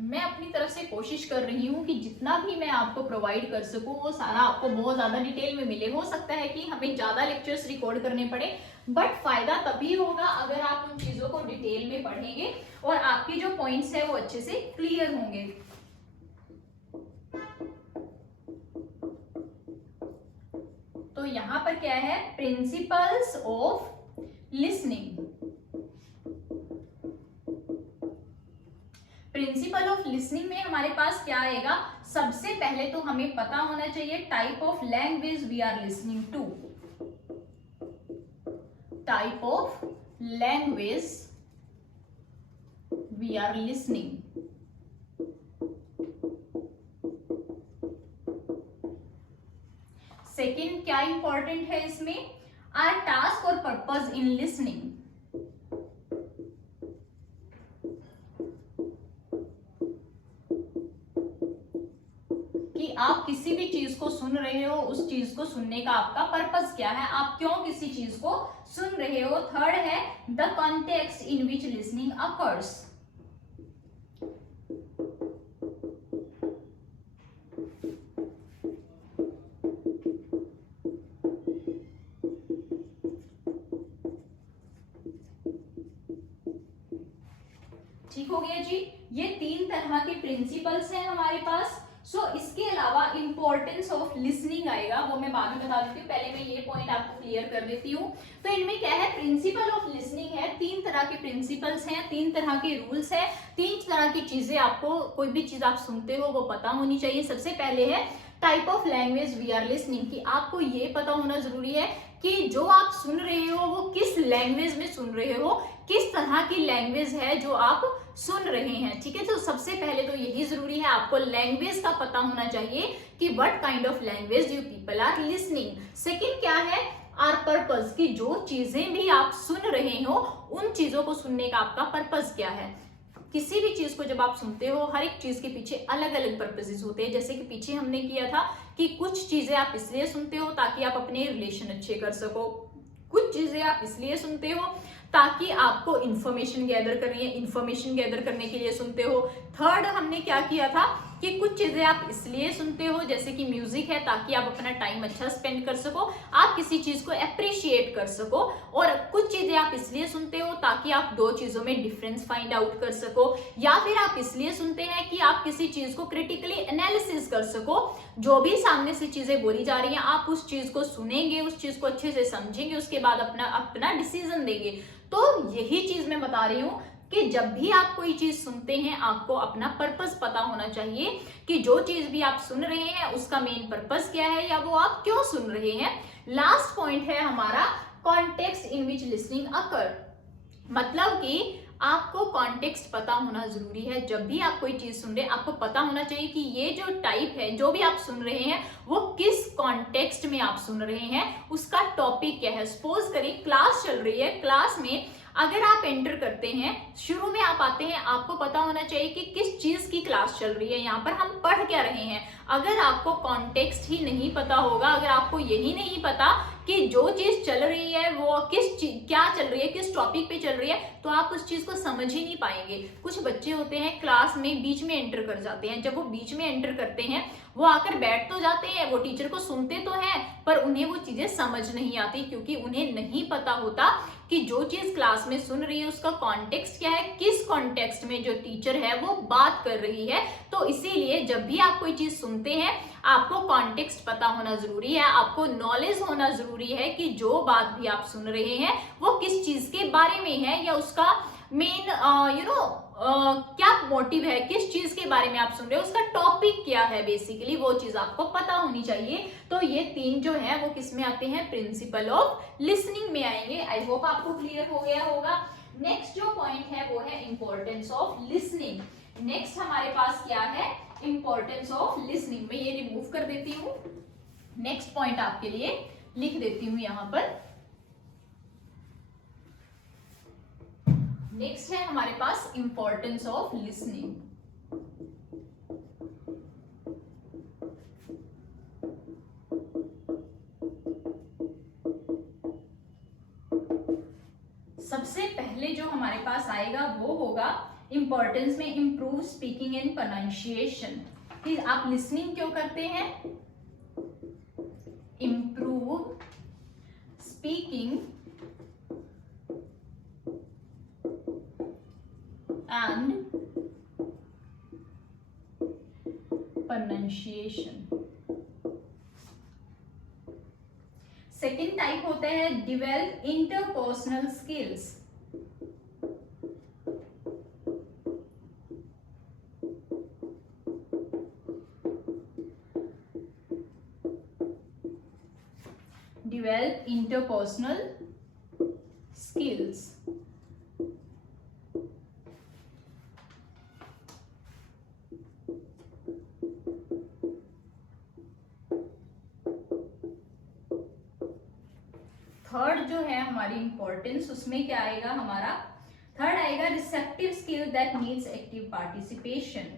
मैं अपनी तरफ से कोशिश कर रही हूँ कि जितना भी मैं आपको प्रोवाइड कर सकूँ वो सारा आपको बहुत ज्यादा डिटेल में मिले। हो सकता है कि हमें ज्यादा लेक्चर्स रिकॉर्ड करने पड़े, बट फायदा तभी होगा अगर आप उन चीजों को डिटेल में पढ़ेंगे और आपके जो पॉइंट्स है वो अच्छे से क्लियर होंगे। तो यहाँ पर क्या है, principles of listening. Principle of listening में हमारे पास क्या आएगा, सबसे पहले तो हमें पता होना चाहिए type of language we are listening to. Type of language we are listening. Second क्या इंपॉर्टेंट है इसमें, आर टास्क और पर्पस इन लिसनिंग। कि आप किसी भी चीज को सुन रहे हो, उस चीज को सुनने का आपका पर्पस क्या है, आप क्यों किसी चीज को सुन रहे हो। थर्ड है the context in which listening occurs. ठीक हो गया जी, ये 3 तरह के प्रिंसिपल्स हैं हमारे पास। इसके अलावा इंपॉर्टेंस ऑफ लिसनिंग आएगा, वो मैं बाद में बता देती हूँ, पहले मैं ये पॉइंट आपको क्लियर कर देती हूँ। तो इनमें क्या है, प्रिंसिपल ऑफ लिसनिंग है, 3 तरह के प्रिंसिपल्स हैं, 3 तरह के रूल्स हैं, 3 तरह की चीजें आपको कोई भी चीज आप सुनते हो वो पता होनी चाहिए। सबसे पहले है type of language we are listening, कि आपको ये पता होना जरूरी है कि जो आप सुन रहे हो वो किस लैंग्वेज में सुन रहे हो, किस तरह की लैंग्वेज है जो आप सुन रहे हैं। ठीक है, तो सबसे पहले तो यही जरूरी है, आपको लैंग्वेज का पता होना चाहिए कि what kind of language you people are listening. Second क्या है, आर पर्पस, की जो चीजें भी आप सुन रहे हो उन चीजों को सुनने का आपका पर्पस क्या है। किसी भी चीज को जब आप सुनते हो, हर एक चीज के पीछे अलग अलग पर्पसेस होते हैं। जैसे कि पीछे हमने किया था कि कुछ चीजें आप इसलिए सुनते हो ताकि आप अपने रिलेशन अच्छे कर सको, कुछ चीजें आप इसलिए सुनते हो ताकि आपको इंफॉर्मेशन गैदर करनी है, इंफॉर्मेशन गैदर करने के लिए सुनते हो। थर्ड हमने क्या किया था कि कुछ चीजें आप इसलिए सुनते हो, जैसे कि म्यूजिक है, ताकि आप अपना टाइम अच्छा स्पेंड कर सको, आप किसी चीज को अप्रिशिएट कर सको। और कुछ चीजें आप इसलिए सुनते हो ताकि आप 2 चीजों में डिफरेंस फाइंड आउट कर सको, या फिर आप इसलिए सुनते हैं कि आप किसी चीज को क्रिटिकली एनालिसिस कर सको। जो भी सामने से चीजें बोली जा रही हैं, आप उस चीज को सुनेंगे, उस चीज को अच्छे से समझेंगे, उसके बाद अपना डिसीजन देंगे। तो यही चीज मैं बता रही हूं कि जब भी आप कोई चीज सुनते हैं, आपको अपना पर्पस पता होना चाहिए कि जो चीज भी आप सुन रहे हैं उसका मेन पर्पस क्या है, या वो आप क्यों सुन रहे हैं। लास्ट पॉइंट है हमारा कॉन्टेक्स्ट इन विच लिसनिंग अकर, मतलब कि आपको कॉन्टेक्स्ट पता होना जरूरी है। जब भी आप कोई चीज सुन रहे हैं, आपको पता होना चाहिए कि ये जो टाइप है, जो भी आप सुन रहे हैं, वो किस कॉन्टेक्स्ट में आप सुन रहे हैं, उसका टॉपिक क्या है। सपोज करिए क्लास चल रही है, क्लास में अगर आप एंटर करते हैं, शुरू में आप आते हैं, आपको पता होना चाहिए कि किस चीज की क्लास चल रही है, यहाँ पर हम पढ़ क्या रहे हैं। अगर आपको कॉन्टेक्स्ट ही नहीं पता होगा, अगर आपको यही नहीं पता कि जो चीज चल रही है वो क्या चल रही है, किस टॉपिक पे चल रही है, तो आप उस चीज को समझ ही नहीं पाएंगे। कुछ बच्चे होते हैं क्लास में बीच में एंटर कर जाते हैं, जब वो बीच में एंटर करते हैं वो आकर बैठ तो जाते हैं, वो टीचर को सुनते तो हैं, पर उन्हें वो चीजें समझ नहीं आती, क्योंकि उन्हें नहीं पता होता कि जो चीज क्लास में सुन रही है उसका कॉन्टेक्स्ट क्या है, किस कॉन्टेक्स्ट में जो टीचर है वो बात कर रही है। तो इसीलिए जब भी आप कोई चीज सुनते हैं, आपको कॉन्टेक्स्ट पता होना जरूरी है, आपको नॉलेज होना जरूरी है कि जो बात भी आप सुन रहे हैं वो किस चीज के बारे में है, या उसका मेन क्या मोटिव है, किस चीज के बारे में आप सुन रहे हो, उसका टॉपिक क्या है, बेसिकली वो चीज आपको पता होनी चाहिए। तो ये 3 जो है वो किस में आते हैं, प्रिंसिपल ऑफ लिसनिंग में आएंगे। आई होप आपको क्लियर हो गया होगा। नेक्स्ट जो पॉइंट है वो है इंपॉर्टेंस ऑफ लिसनिंग। नेक्स्ट हमारे पास क्या है, इंपॉर्टेंस ऑफ लिसनिंग। मैं ये रिमूव कर देती हूँ, नेक्स्ट पॉइंट आपके लिए लिख देती हूँ यहाँ पर। नेक्स्ट है हमारे पास इंपॉर्टेंस ऑफ लिसनिंग। सबसे पहले जो हमारे पास आएगा वो होगा इंपॉर्टेंस में इंप्रूव स्पीकिंग एंड प्रोनाउंसिएशन। कि आप लिसनिंग क्यों करते हैं, improve speaking and pronunciation. Second type होता है develop interpersonal skills. Develop interpersonal skills. Third जो है हमारी इंपॉर्टेंस, उसमें क्या आएगा हमारा, थर्ड आएगा receptive skill that needs active participation.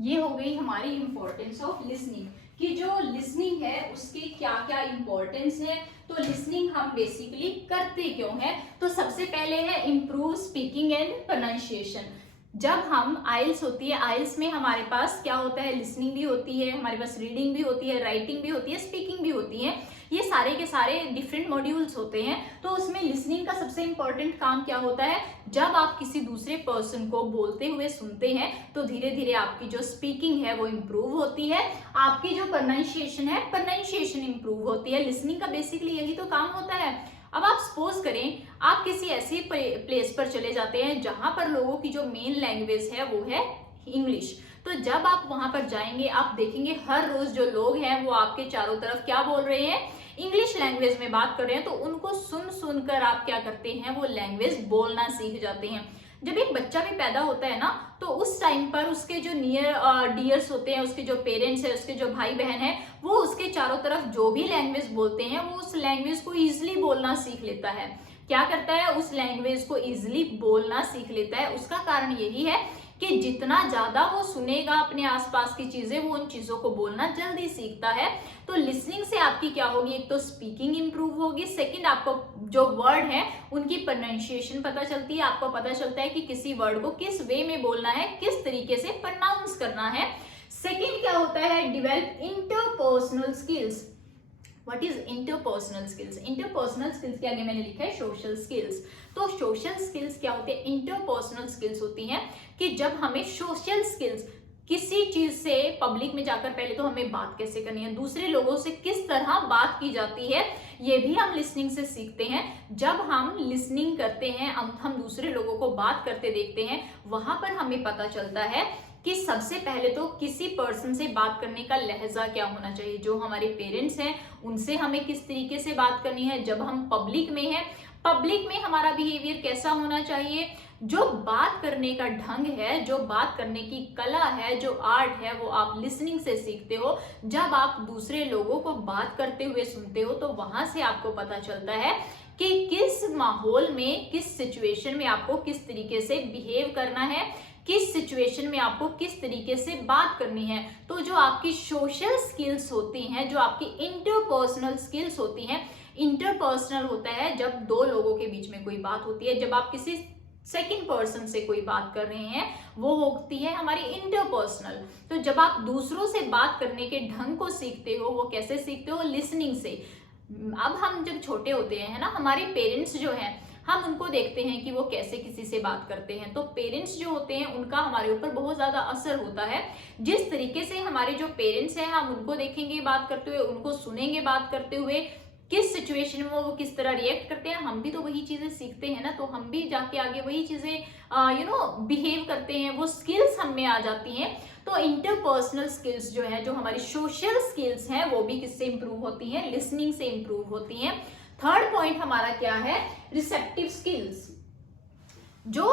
ये हो गई हमारी इंपॉर्टेंस ऑफ लिसनिंग, कि जो लिसनिंग है उसके क्या क्या इंपॉर्टेंस है, तो लिसनिंग हम बेसिकली करते क्यों है। तो सबसे पहले है इंप्रूव स्पीकिंग एंड प्रोनाउंसिएशन। जब हम आइल्स होती है, आइल्स में हमारे पास क्या होता है, लिसनिंग भी होती है, हमारे पास रीडिंग भी होती है, राइटिंग भी होती है, स्पीकिंग भी होती है। ये सारे के सारे डिफरेंट मॉड्यूल्स होते हैं। तो उसमें लिसनिंग का सबसे इंपॉर्टेंट काम क्या होता है, जब आप किसी दूसरे पर्सन को बोलते हुए सुनते हैं तो धीरे धीरे आपकी जो स्पीकिंग है वो इम्प्रूव होती है, आपकी जो प्रोनाउंसिएशन है प्रोनाउंसिएशन इम्प्रूव होती है। लिसनिंग का बेसिकली यही तो काम होता है। अब आप सपोज करें आप किसी ऐसी प्लेस पर चले जाते हैं जहां पर लोगों की जो मेन लैंग्वेज है वो है इंग्लिश। तो जब आप वहां पर जाएंगे आप देखेंगे हर रोज जो लोग हैं वो आपके चारों तरफ क्या बोल रहे हैं, इंग्लिश लैंग्वेज में बात कर रहे हैं। तो उनको सुन सुनकर आप क्या करते हैं, वो लैंग्वेज बोलना सीख जाते हैं। जब एक बच्चा भी पैदा होता है ना, तो उस टाइम पर उसके जो नियर डियर्स होते हैं, उसके जो पेरेंट्स है, उसके जो भाई बहन है, वो उसके चारों तरफ जो भी लैंग्वेज बोलते हैं वो उस लैंग्वेज को इजिली बोलना सीख लेता है। क्या करता है, उस लैंग्वेज को इजिली बोलना सीख लेता है। उसका कारण यही है कि जितना ज्यादा वो सुनेगा अपने आसपास की चीजें, वो उन चीजों को बोलना जल्दी सीखता है। तो लिसनिंग से आपकी क्या होगी, एक तो स्पीकिंग इंप्रूव होगी, सेकंड आपको जो वर्ड है उनकी प्रोनाउंसिएशन पता चलती है, आपको पता चलता है कि किसी वर्ड को किस वे में बोलना है, किस तरीके से प्रोनाउंस करना है। सेकंड क्या होता है, develop interpersonal skills. What is interpersonal skills, interpersonal skills के आगे मैंने लिखा है सोशल स्किल्स। तो सोशल स्किल्स क्या होते हैं, इंटरपर्सनल स्किल्स होती हैं कि जब हमें सोशल स्किल्स, किसी चीज से पब्लिक में जाकर पहले तो हमें बात कैसे करनी है, दूसरे लोगों से किस तरह बात की जाती है, ये भी हम लिसनिंग से सीखते हैं। जब हम लिसनिंग करते हैं, हम दूसरे लोगों को बात करते देखते हैं, वहां पर हमें पता चलता है कि सबसे पहले तो किसी पर्सन से बात करने का लहजा क्या होना चाहिए। जो हमारे पेरेंट्स हैं उनसे हमें किस तरीके से बात करनी है, जब हम पब्लिक में हैं, पब्लिक में हमारा बिहेवियर कैसा होना चाहिए, जो बात करने का ढंग है, जो बात करने की कला है, जो आर्ट है, वो आप लिसनिंग से सीखते हो। जब आप दूसरे लोगों को बात करते हुए सुनते हो तो वहां से आपको पता चलता है कि किस माहौल में, किस सिचुएशन में आपको किस तरीके से बिहेव करना है, किस सिचुएशन में आपको किस तरीके से बात करनी है। तो जो आपकी सोशल स्किल्स होती हैं, जो आपकी इंटरपर्सनल स्किल्स होती हैं, इंटरपर्सनल होता है जब दो लोगों के बीच में कोई बात होती है, जब आप किसी सेकंड पर्सन से कोई बात कर रहे हैं, वो होती है हमारी इंटरपर्सनल। तो जब आप दूसरों से बात करने के ढंग को सीखते हो, वो कैसे सीखते हो? लिसनिंग से। अब हम जब छोटे होते हैं, है ना, हमारे पेरेंट्स जो हैं, हम उनको देखते हैं कि वो कैसे किसी से बात करते हैं। तो पेरेंट्स जो होते हैं उनका हमारे ऊपर बहुत ज्यादा असर होता है। जिस तरीके से हमारे जो पेरेंट्स हैं, हम उनको देखेंगे बात करते हुए, उनको सुनेंगे बात करते हुए, किस सिचुएशन में वो किस तरह रिएक्ट करते हैं, हम भी तो वही चीजें सीखते हैं ना। तो हम भी जाके आगे वही चीजें बिहेव करते हैं, वो स्किल्स हम में आ जाती हैं। तो इंटरपर्सनल स्किल्स जो है, जो हमारी सोशल स्किल्स हैं, वो भी किससे इंप्रूव होती हैं? लिसनिंग से इंप्रूव होती हैं। थर्ड पॉइंट हमारा क्या है? Receptive skills. जो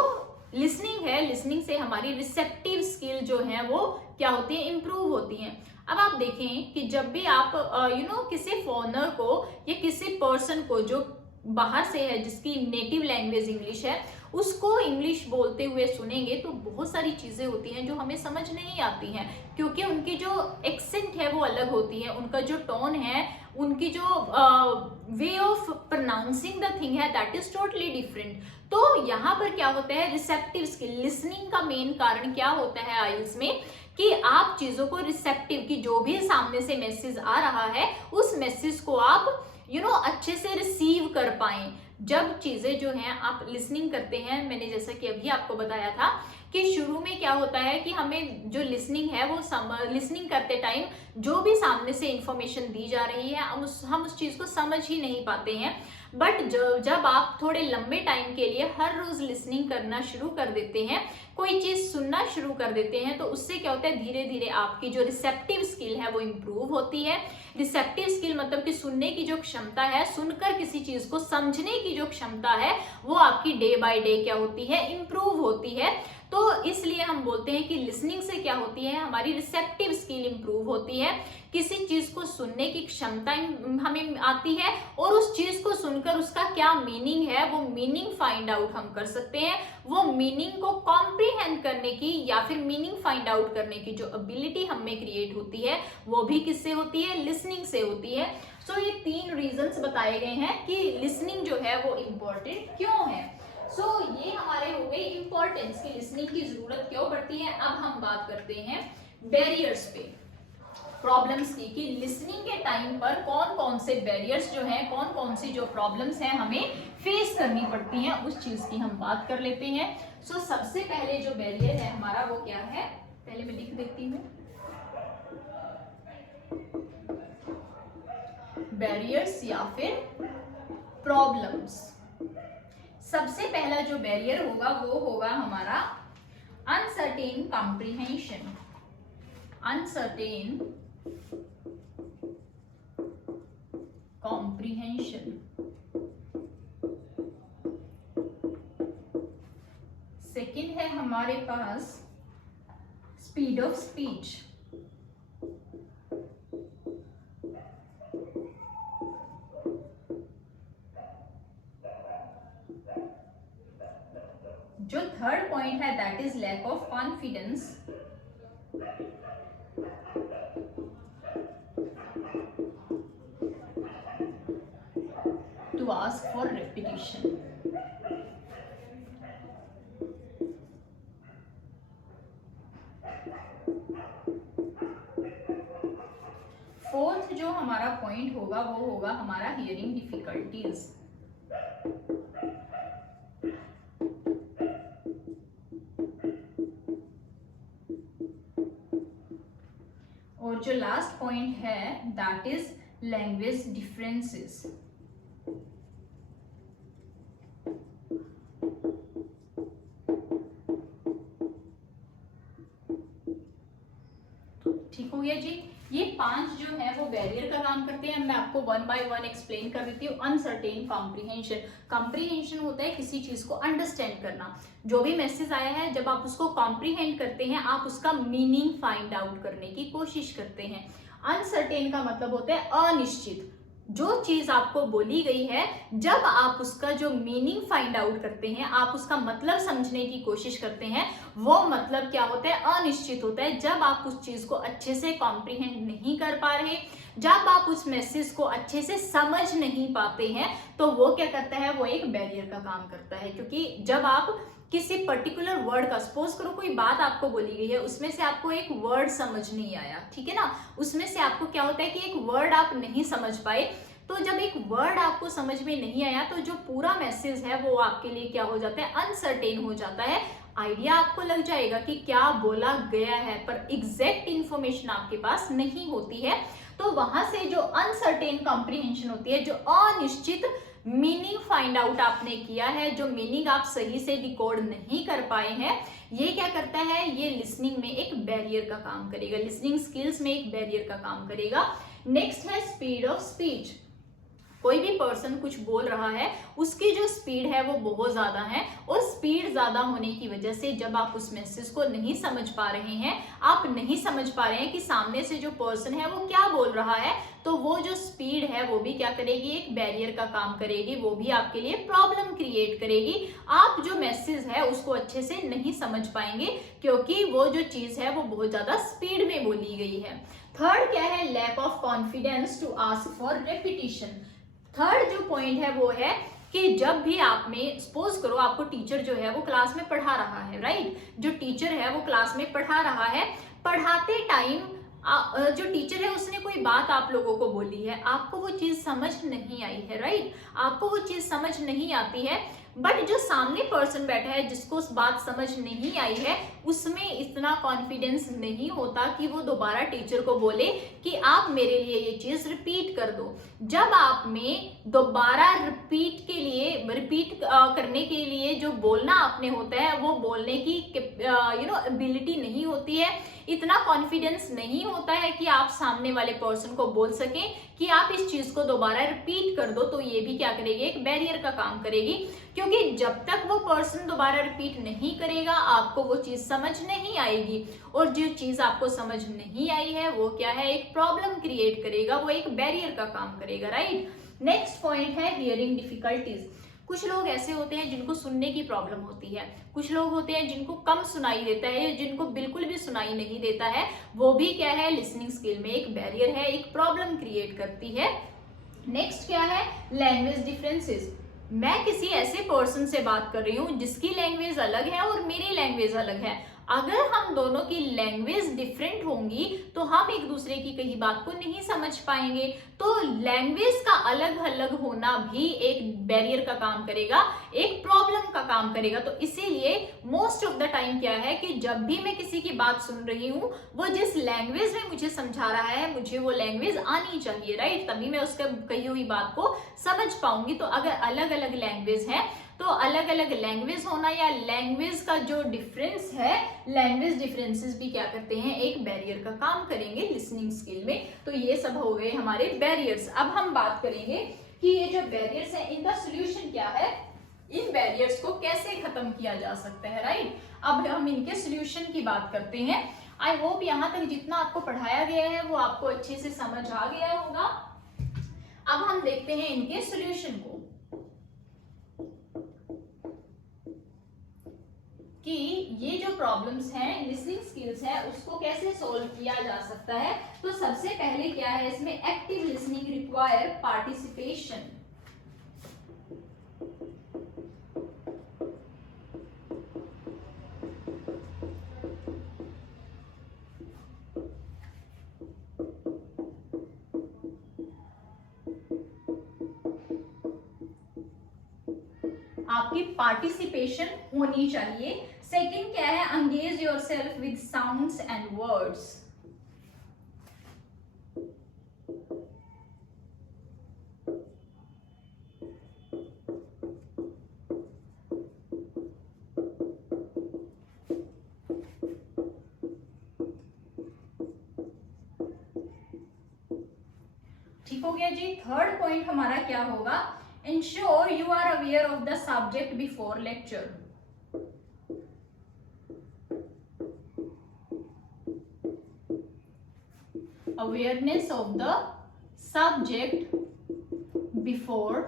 लिसनिंग है, लिसनिंग से हमारी रिसेप्टिव स्किल जो है वो क्या होती है? इंप्रूव होती हैं। अब आप देखें कि जब भी आप किसी फॉरेनर को या किसी पर्सन को जो बाहर से है, जिसकी नेटिव लैंग्वेज इंग्लिश है, उसको इंग्लिश बोलते हुए सुनेंगे तो बहुत सारी चीजें होती हैं जो हमें समझ नहीं आती हैं, क्योंकि उनकी जो एक्सेंट है वो अलग होती है, उनका जो टोन है, उनकी जो way of pronouncing the thing है, दैट इज टोटली डिफरेंट। तो यहाँ पर क्या होता है? Receptive skill. लिसनिंग का मेन कारण क्या होता है आइल्स में? कि आप चीजों को रिसेप्टिव, की जो भी सामने से मैसेज आ रहा है, उस मैसेज को आप अच्छे से रिसीव कर पाएं। जब चीजें जो हैं आप लिसनिंग करते हैं, मैंने जैसा कि अभी आपको बताया था कि शुरू में क्या होता है कि हमें जो लिसनिंग है वो लिसनिंग करते टाइम जो भी सामने से इंफॉर्मेशन दी जा रही है, हम उस चीज को समझ ही नहीं पाते हैं। बट जब आप थोड़े लंबे टाइम के लिए हर रोज लिसनिंग करना शुरू कर देते हैं, कोई चीज सुनना शुरू कर देते हैं, तो उससे क्या होता है? धीरे धीरे आपकी जो रिसेप्टिव स्किल है वो इंप्रूव होती है। रिसेप्टिव स्किल मतलब कि सुनने की जो क्षमता है, सुनकर किसी चीज को समझने की जो क्षमता है, वो आपकी डे बाय डे क्या होती है? इंप्रूव होती है। तो इसलिए हम बोलते हैं कि लिसनिंग से क्या होती है? हमारी रिसेप्टिव स्किल इंप्रूव होती है। किसी चीज को सुनने की क्षमता हमें आती है, और उस चीज को सुनकर उसका क्या मीनिंग है, वो मीनिंग फाइंड आउट हम कर सकते हैं। वो मीनिंग को कॉम्प्रीहेंड करने की या फिर मीनिंग फाइंड आउट करने की जो एबिलिटी हम में क्रिएट होती है, वो भी किससे होती है? लिसनिंग से होती है। सो ये 3 रीजंस बताए गए हैं कि लिसनिंग जो है वो इम्पोर्टेंट क्यों है। ये हमारे हो गए इंपॉर्टेंस की, लिसनिंग की जरूरत क्यों पड़ती है। अब हम बात करते हैं बैरियर्स पे, प्रॉब्लम्स की, कि लिसनिंग के टाइम पर कौन कौन से बैरियर्स जो हैं, कौन कौन सी जो प्रॉब्लम्स हैं हमें फेस करनी पड़ती हैं, उस चीज की हम बात कर लेते हैं। सबसे पहले जो बैरियर है हमारा वो क्या है? पहले मैं लिख देती हूँ। बैरियर्स या फिर प्रॉब्लम्स। सबसे पहला जो बैरियर होगा वो होगा हमारा uncertain comprehension. Uncertain comprehension. Second है हमारे पास स्पीड ऑफ स्पीच। जो थर्ड पॉइंट है that is lack of confidence. To ask for repetition. Fourth जो हमारा पॉइंट होगा वो होगा हमारा हियरिंग डिफिकल्टीज। और जो लास्ट पॉइंट है दैट इज लैंग्वेज डिफरेंसेस। ठीक हो गया जी। ये 5 जो है वो बैरियर का काम करते हैं। मैं आपको 1 बाय 1 एक्सप्लेन कर देती हूँ। Uncertain comprehension. कॉम्प्रिहेंशन होता है किसी चीज को अंडरस्टैंड करना। जो भी मैसेज आया है, जब आप उसको कॉम्प्रिहेंड करते हैं, आप उसका मीनिंग फाइंड आउट करने की कोशिश करते हैं। अनसर्टेन का मतलब होता है अनिश्चित। जो चीज आपको बोली गई है, जब आप उसका जो मीनिंग फाइंड आउट करते हैं, आप उसका मतलब समझने की कोशिश करते हैं, वो मतलब क्या होता है? अनिश्चित होता है। जब आप उस चीज को अच्छे से कॉम्प्रिहेंड नहीं कर पा रहे, जब आप उस मैसेज को अच्छे से समझ नहीं पाते हैं तो वो क्या करता है, वो एक बैरियर का काम करता है। क्योंकि जब आप किसी पर्टिकुलर वर्ड का, सपोज करो कोई बात आपको बोली गई है, उसमें से आपको एक वर्ड समझ नहीं आया, ठीक है ना, उसमें से आपको क्या होता है कि एक वर्ड आप नहीं समझ पाए, तो जब एक वर्ड आपको समझ में नहीं आया तो जो पूरा मैसेज है वो आपके लिए क्या हो जाता है, अनसर्टेन हो जाता है। आइडिया आपको लग जाएगा कि क्या बोला गया है, पर एग्जैक्ट इंफॉर्मेशन आपके पास नहीं होती है। तो वहां से जो अनसर्टेन कॉम्प्रिहेंशन होती है, जो अनिश्चित मीनिंग फाइंड आउट आपने किया है, जो मीनिंग आप सही से डिकोड नहीं कर पाए हैं, ये क्या करता है, ये लिसनिंग में एक बैरियर का काम करेगा, लिसनिंग स्किल्स में एक बैरियर का काम करेगा। नेक्स्ट है स्पीड ऑफ स्पीच। कोई भी पर्सन कुछ बोल रहा है, उसकी जो स्पीड है वो बहुत ज्यादा है, और स्पीड ज्यादा होने की वजह से जब आप उस मैसेज को नहीं समझ पा रहे हैं, आप नहीं समझ पा रहे हैं कि सामने से जो पर्सन है वो क्या बोल रहा है, तो वो जो स्पीड है वो भी क्या करेगी, एक बैरियर का काम करेगी, वो भी आपके लिए प्रॉब्लम क्रिएट करेगी। आप जो मैसेज है उसको अच्छे से नहीं समझ पाएंगे क्योंकि वो जो चीज है वो बहुत ज्यादा स्पीड में बोली गई है। थर्ड क्या है, lack of confidence to ask for repetition. Third जो पॉइंट है वो है कि जब भी आप में, सपोज करो आपको टीचर जो है वो क्लास में पढ़ा रहा है, राइट, जो टीचर है वो क्लास में पढ़ा रहा है, पढ़ाते टाइम जो टीचर है उसने कोई बात आप लोगों को बोली है, आपको वो चीज समझ नहीं आई है, राइट, आपको वो चीज समझ नहीं आती है, बट जो सामने पर्सन बैठा है जिसको उस बात समझ नहीं आई है, उसमें इतना कॉन्फिडेंस नहीं होता कि वो दोबारा टीचर को बोले कि आप मेरे लिए ये चीज रिपीट कर दो। जब आप में दोबारा रिपीट करने के लिए जो बोलना आपने होता है, वो बोलने की एबिलिटी नहीं होती है, इतना कॉन्फिडेंस नहीं होता है कि आप सामने वाले पर्सन को बोल सकें कि आप इस चीज को दोबारा रिपीट कर दो, तो ये भी क्या करेगी, एक बैरियर का काम करेगी। क्योंकि जब तक वो पर्सन दोबारा रिपीट नहीं करेगा आपको वो चीज समझ नहीं आएगी, और जो चीज आपको समझ नहीं आई है वो क्या है, एक प्रॉब्लम क्रिएट करेगा, वो एक बैरियर का काम करेगा, राइट। नेक्स्ट पॉइंट है हियरिंग डिफिकल्टीज। कुछ लोग ऐसे होते हैं जिनको सुनने की प्रॉब्लम होती है, कुछ लोग होते हैं जिनको कम सुनाई देता है, जिनको बिल्कुल भी सुनाई नहीं देता है, वो भी क्या है, लिसनिंग स्किल में एक बैरियर है, एक प्रॉब्लम क्रिएट करती है। नेक्स्ट क्या है, लैंग्वेज डिफरेंसेस। मैं किसी ऐसे पर्सन से बात कर रही हूँ जिसकी लैंग्वेज अलग है और मेरी लैंग्वेज अलग है, अगर हम दोनों की लैंग्वेज डिफरेंट होंगी तो हम एक दूसरे की कही बात को नहीं समझ पाएंगे। तो लैंग्वेज का अलग अलग होना भी एक बैरियर का काम करेगा, एक प्रॉब्लम का काम करेगा। तो इसीलिए मोस्ट ऑफ द टाइम क्या है कि जब भी मैं किसी की बात सुन रही हूँ, वो जिस लैंग्वेज में मुझे समझा रहा है मुझे वो लैंग्वेज आनी चाहिए, राइट, तभी मैं उसका कही हुई बात को समझ पाऊंगी। तो अगर अलग अलग लैंग्वेज है तो अलग अलग लैंग्वेज होना या लैंग्वेज का जो डिफरेंस है, लैंग्वेज डिफरेंसेस भी क्या करते हैं, एक बैरियर का काम करेंगे लिसनिंग स्किल में। तो ये सब हो गए हमारे बैरियर्स। अब हम बात करेंगे कि ये जो बैरियर्स हैं इनका सोल्यूशन क्या है, इन बैरियर्स को कैसे खत्म किया जा सकता है, राइट। अब हम इनके सोल्यूशन की बात करते हैं। आई होप यहाँ तक जितना आपको पढ़ाया गया है वो आपको अच्छे से समझ आ गया होगा। अब हम देखते हैं इनके सोल्यूशन को कि ये जो प्रॉब्लम्स हैं, लिसनिंग स्किल्स है, उसको कैसे सोल्व किया जा सकता है। तो सबसे पहले क्या है, इसमें एक्टिव लिसनिंग रिक्वायर पार्टिसिपेशन। आपकी पार्टिसिपेशन होनी चाहिए। सेकंड क्या है, engage yourself with sounds and words. ठीक हो गया जी। थर्ड पॉइंट हमारा क्या होगा, ensure you are aware of the subject before lecture। awareness of the subject before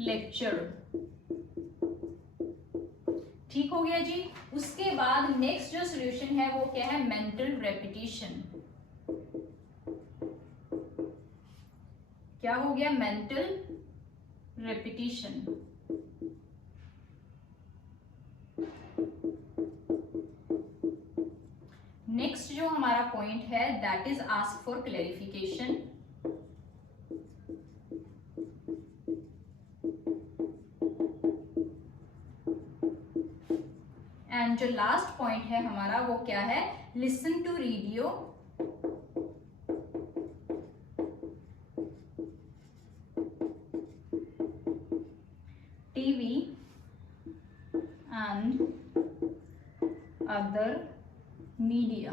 lecture। ठीक हो गया जी। उसके बाद नेक्स्ट जो सॉल्यूशन है वो क्या है, मेंटल रेपिटेशन। क्या हो गया? Mental repetition. नेक्स्ट जो हमारा पॉइंट है that is ask for clarification. And जो लास्ट पॉइंट है हमारा वो क्या है? Listen to radio, TV and other media.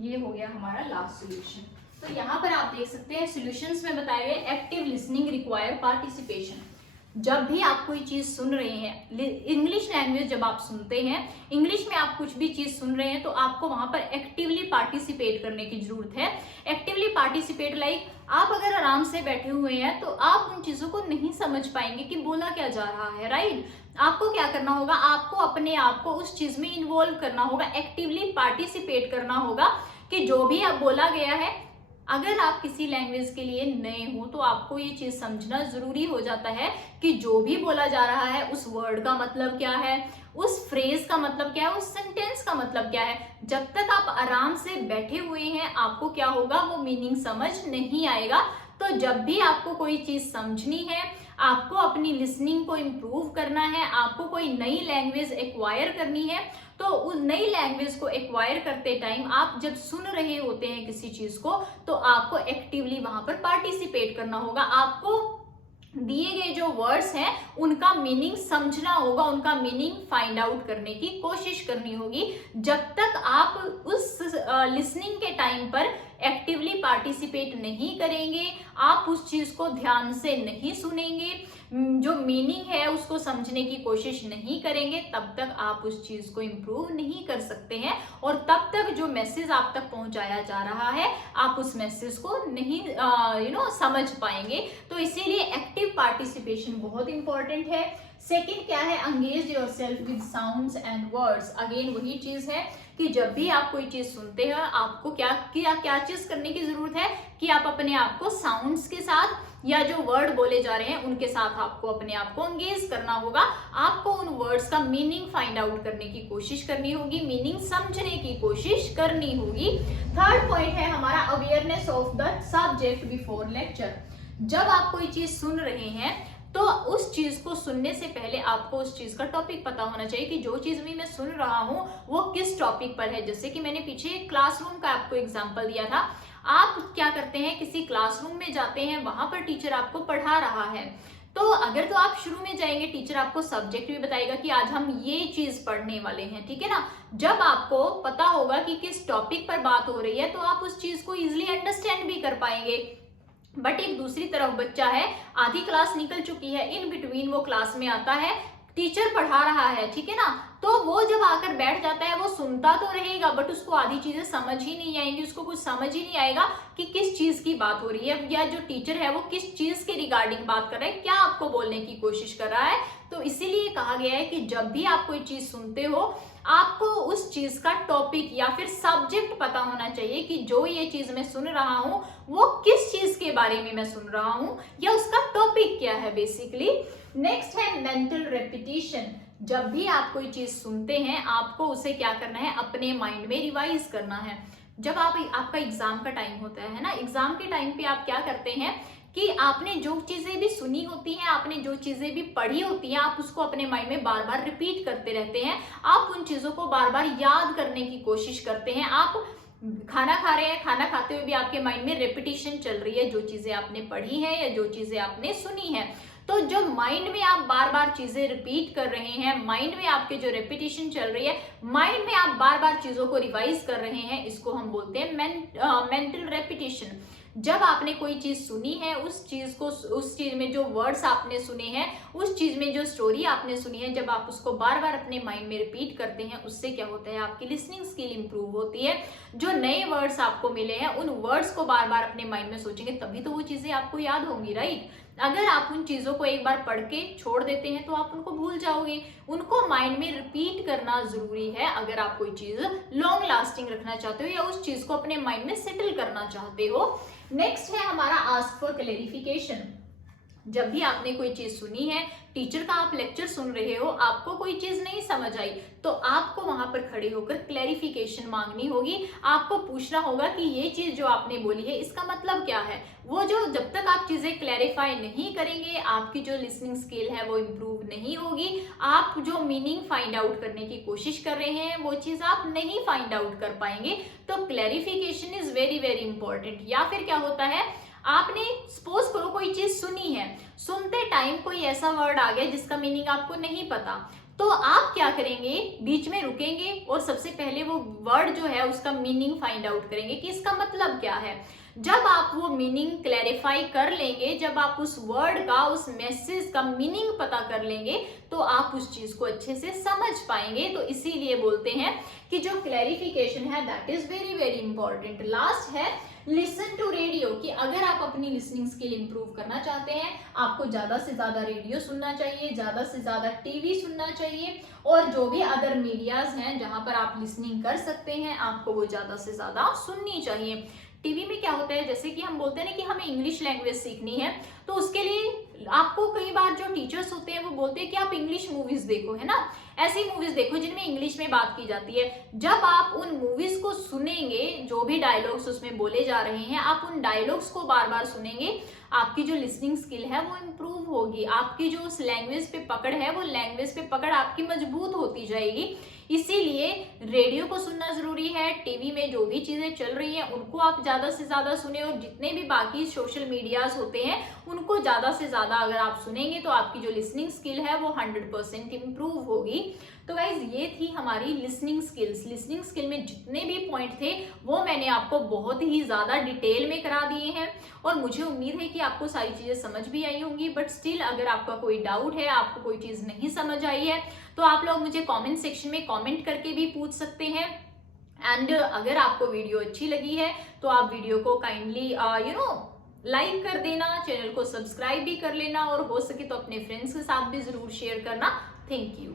ये हो गया हमारा लास्ट सॉल्यूशन। तो यहाँ पर आप देख सकते हैं सॉल्यूशंस में बताए गए एक्टिव लिसनिंग रिक्वायर पार्टिसिपेशन। जब भी आप कोई चीज सुन रहे हैं, इंग्लिश लैंग्वेज जब आप सुनते हैं, इंग्लिश में आप कुछ भी चीज सुन रहे हैं तो आपको वहां पर एक्टिवली पार्टिसिपेट करने की जरूरत है। एक्टिवली पार्टिसिपेट लाइक आप अगर आराम से बैठे हुए हैं तो आप उन चीजों को नहीं समझ पाएंगे कि बोला क्या जा रहा है, राइट। आपको क्या करना होगा? आपको अपने आप को उस चीज में इन्वॉल्व करना होगा, एक्टिवली पार्टिसिपेट करना होगा कि जो भी आप बोला गया है। अगर आप किसी लैंग्वेज के लिए नए हो तो आपको ये चीज समझना जरूरी हो जाता है कि जो भी बोला जा रहा है उस वर्ड का मतलब क्या है, उस फ्रेज का मतलब क्या है, उस सेंटेंस का मतलब क्या है। जब तक आप आराम से बैठे हुए हैं आपको क्या होगा? वो मीनिंग समझ नहीं आएगा। तो जब भी आपको कोई चीज समझनी है, आपको अपनी लिसनिंग को इम्प्रूव करना है, आपको कोई नई लैंग्वेज एक्वायर करनी है, तो उस नई लैंग्वेज को एक्वायर करते टाइम आप जब सुन रहे होते हैं किसी चीज को तो आपको एक्टिवली वहां पर पार्टिसिपेट करना होगा। आपको दिए गए जो वर्ड्स हैं उनका मीनिंग समझना होगा, उनका मीनिंग फाइंड आउट करने की कोशिश करनी होगी। जब तक आप उस लिसनिंग के टाइम पर एक्टिवली पार्टिसिपेट नहीं करेंगे, आप उस चीज को ध्यान से नहीं सुनेंगे, जो मीनिंग है उसको समझने की कोशिश नहीं करेंगे, तब तक आप उस चीज को इम्प्रूव नहीं कर सकते हैं। और तब तक जो मैसेज आप तक पहुंचाया जा रहा है आप उस मैसेज को नहीं समझ पाएंगे। तो इसीलिए एक्टिव पार्टिसिपेशन बहुत इंपॉर्टेंट है। सेकंड क्या है? Engage yourself with sounds and words. Again वही चीज है कि जब भी आप कोई चीज सुनते हैं आपको क्या चीज करने की जरूरत है कि आप अपने आप को साउंड्स के साथ या जो वर्ड बोले जा रहे हैं उनके साथ आपको अपने आप को एंगेज करना होगा। आपको उन वर्ड्स का मीनिंग फाइंड आउट करने की कोशिश करनी होगी, मीनिंग समझने की कोशिश करनी होगी। थर्ड पॉइंट है हमारा awareness of the subject before lecture. जब आप कोई चीज सुन रहे हैं तो उस चीज को सुनने से पहले आपको उस चीज का टॉपिक पता होना चाहिए कि जो चीज भी मैं सुन रहा हूं वो किस टॉपिक पर है। जैसे कि मैंने पीछे क्लासरूम का आपको एग्जांपल दिया था। आप क्या करते हैं, किसी क्लासरूम में जाते हैं, वहां पर टीचर आपको पढ़ा रहा है, तो अगर तो आप शुरू में जाएंगे टीचर आपको सब्जेक्ट भी बताएगा कि आज हम ये चीज पढ़ने वाले हैं, ठीक है ना। जब आपको पता होगा कि किस टॉपिक पर बात हो रही है तो आप उस चीज को इजिली अंडरस्टैंड भी कर पाएंगे। बट एक दूसरी तरफ बच्चा है, आधी क्लास निकल चुकी है, इन बिटवीन वो क्लास में आता है, टीचर पढ़ा रहा है, ठीक है ना, तो वो जब आकर बैठ जाता है वो सुनता तो रहेगा बट उसको आधी चीजें समझ ही नहीं आएंगी, उसको कुछ समझ ही नहीं आएगा कि किस चीज की बात हो रही है या जो टीचर है वो किस चीज के रिगार्डिंग बात कर रहा है, क्या आपको बोलने की कोशिश कर रहा है। तो इसीलिए कहा गया है कि जब भी आप कोई चीज सुनते हो आपको उस चीज का टॉपिक या फिर सब्जेक्ट पता होना चाहिए कि जो ये चीज मैं सुन रहा हूं वो किस चीज के बारे में मैं सुन रहा हूं या उसका टॉपिक क्या है बेसिकली। नेक्स्ट है मेंटल रेपिटेशन। जब भी आप कोई चीज सुनते हैं आपको उसे क्या करना है, अपने माइंड में रिवाइज करना है। जब आपका एग्जाम का टाइम होता है ना, एग्जाम के टाइम पे आप क्या करते हैं कि आपने जो चीजें भी सुनी होती हैं, आपने जो चीजें भी पढ़ी होती हैं, आप उसको अपने माइंड में बार बार रिपीट करते रहते हैं, आप उन चीजों को बार बार याद करने की कोशिश करते हैं। आप खाना खा रहे हैं, खाना खाते हुए भी आपके माइंड में रेपिटेशन चल रही है, जो चीजें आपने पढ़ी है या जो चीजें आपने सुनी है। तो जो माइंड में आप बार बार चीजें रिपीट कर रहे हैं, माइंड में आपके जो रेपिटेशन चल रही है, माइंड में आप बार बार चीजों को रिवाइज कर रहे हैं, इसको हम बोलते हैं मेंटल रेपिटेशन। जब आपने कोई चीज सुनी है उस चीज में जो वर्ड्स आपने सुने हैं, उस चीज में जो स्टोरी आपने सुनी है, जब आप उसको बार बार अपने माइंड में रिपीट करते हैं उससे क्या होता है, आपकी लिसनिंग स्किल इंप्रूव होती है। जो नए वर्ड्स आपको मिले हैं उन वर्ड्स को बार बार अपने माइंड में सोचेंगे तभी तो वो चीजें आपको याद होंगी, राइट। अगर आप उन चीजों को एक बार पढ़ के छोड़ देते हैं तो आप उनको भूल जाओगे। उनको माइंड में रिपीट करना जरूरी है अगर आप कोई चीज लॉन्ग लास्टिंग रखना चाहते हो या उस चीज को अपने माइंड में सेटल करना चाहते हो। नेक्स्ट है हमारा आस्क फॉर क्लेरिफिकेशन। जब भी आपने कोई चीज सुनी है, टीचर का आप लेक्चर सुन रहे हो, आपको कोई चीज नहीं समझ आई, तो आपको वहां पर खड़े होकर क्लेरिफिकेशन मांगनी होगी। आपको पूछना होगा कि ये चीज जो आपने बोली है इसका मतलब क्या है। वो जो जब तक आप चीजें क्लैरिफाई नहीं करेंगे, आपकी जो लिसनिंग स्किल है वो इम्प्रूव नहीं होगी। आप जो मीनिंग फाइंड आउट करने की कोशिश कर रहे हैं वो चीज आप नहीं फाइंड आउट कर पाएंगे। तो clarification is very very important. या फिर क्या होता है, आपने सपोज करो कोई चीज सुनी है, सुनते टाइम कोई ऐसा वर्ड आ गया जिसका मीनिंग आपको नहीं पता, तो आप क्या करेंगे, बीच में रुकेंगे और सबसे पहले वो वर्ड जो है उसका मीनिंग फाइंड आउट करेंगे कि इसका मतलब क्या है। जब आप वो मीनिंग क्लैरिफाई कर लेंगे, जब आप उस वर्ड का, उस मैसेज का मीनिंग पता कर लेंगे, तो आप उस चीज को अच्छे से समझ पाएंगे। तो इसीलिए बोलते हैं कि जो क्लैरिफिकेशन है that is very very important. Last है लिसन टू रेडियो, कि अगर आप अपनी लिसनिंग स्किल इंप्रूव करना चाहते हैं, आपको ज्यादा से ज्यादा रेडियो सुनना चाहिए, ज्यादा से ज्यादा टीवी सुनना चाहिए, और जो भी अदर मीडियाज हैं जहां पर आप लिसनिंग कर सकते हैं, आपको वो ज्यादा से ज्यादा सुननी चाहिए। टीवी में क्या होता है, जैसे कि हम बोलते हैं ना कि हमें इंग्लिश लैंग्वेज सीखनी है, तो उसके लिए आपको कई बार जो टीचर्स होते हैं वो बोलते हैं कि आप इंग्लिश मूवीज देखो, है ना, ऐसी मूवीज देखो जिनमें इंग्लिश में बात की जाती है। जब आप उन मूवीज को सुनेंगे, जो भी डायलॉग्स उसमें बोले जा रहे हैं, आप उन डायलॉग्स को बार बार सुनेंगे, आपकी जो लिसनिंग स्किल है वो इम्प्रूव होगी। आपकी जो उस लैंग्वेज पे पकड़ है, वो लैंग्वेज पे पकड़ आपकी मजबूत होती जाएगी। इसीलिए रेडियो को सुनना जरूरी है। टीवी में जो भी चीजें चल रही हैं उनको आप ज्यादा से ज्यादा सुने, और जितने भी बाकी सोशल मीडियाज होते हैं उनको ज्यादा से ज्यादा अगर आप सुनेंगे तो आपकी जो लिसनिंग स्किल है वो 100% इम्प्रूव होगी। तो गाइज ये थी हमारी लिसनिंग स्किल्स। लिसनिंग स्किल में जितने भी पॉइंट थे वो मैंने आपको बहुत ही ज्यादा डिटेल में करा दिए हैं, और मुझे उम्मीद है कि आपको सारी चीजें समझ भी आई होंगी। बट स्टिल अगर आपका कोई डाउट है, आपको कोई चीज नहीं समझ आई है, तो आप लोग मुझे कमेंट सेक्शन में कमेंट करके भी पूछ सकते हैं। एंड अगर आपको वीडियो अच्छी लगी है तो आप वीडियो को काइंडली लाइक कर देना, चैनल को सब्सक्राइब भी कर लेना, और हो सके तो अपने फ्रेंड्स के साथ भी जरूर शेयर करना। Thank you.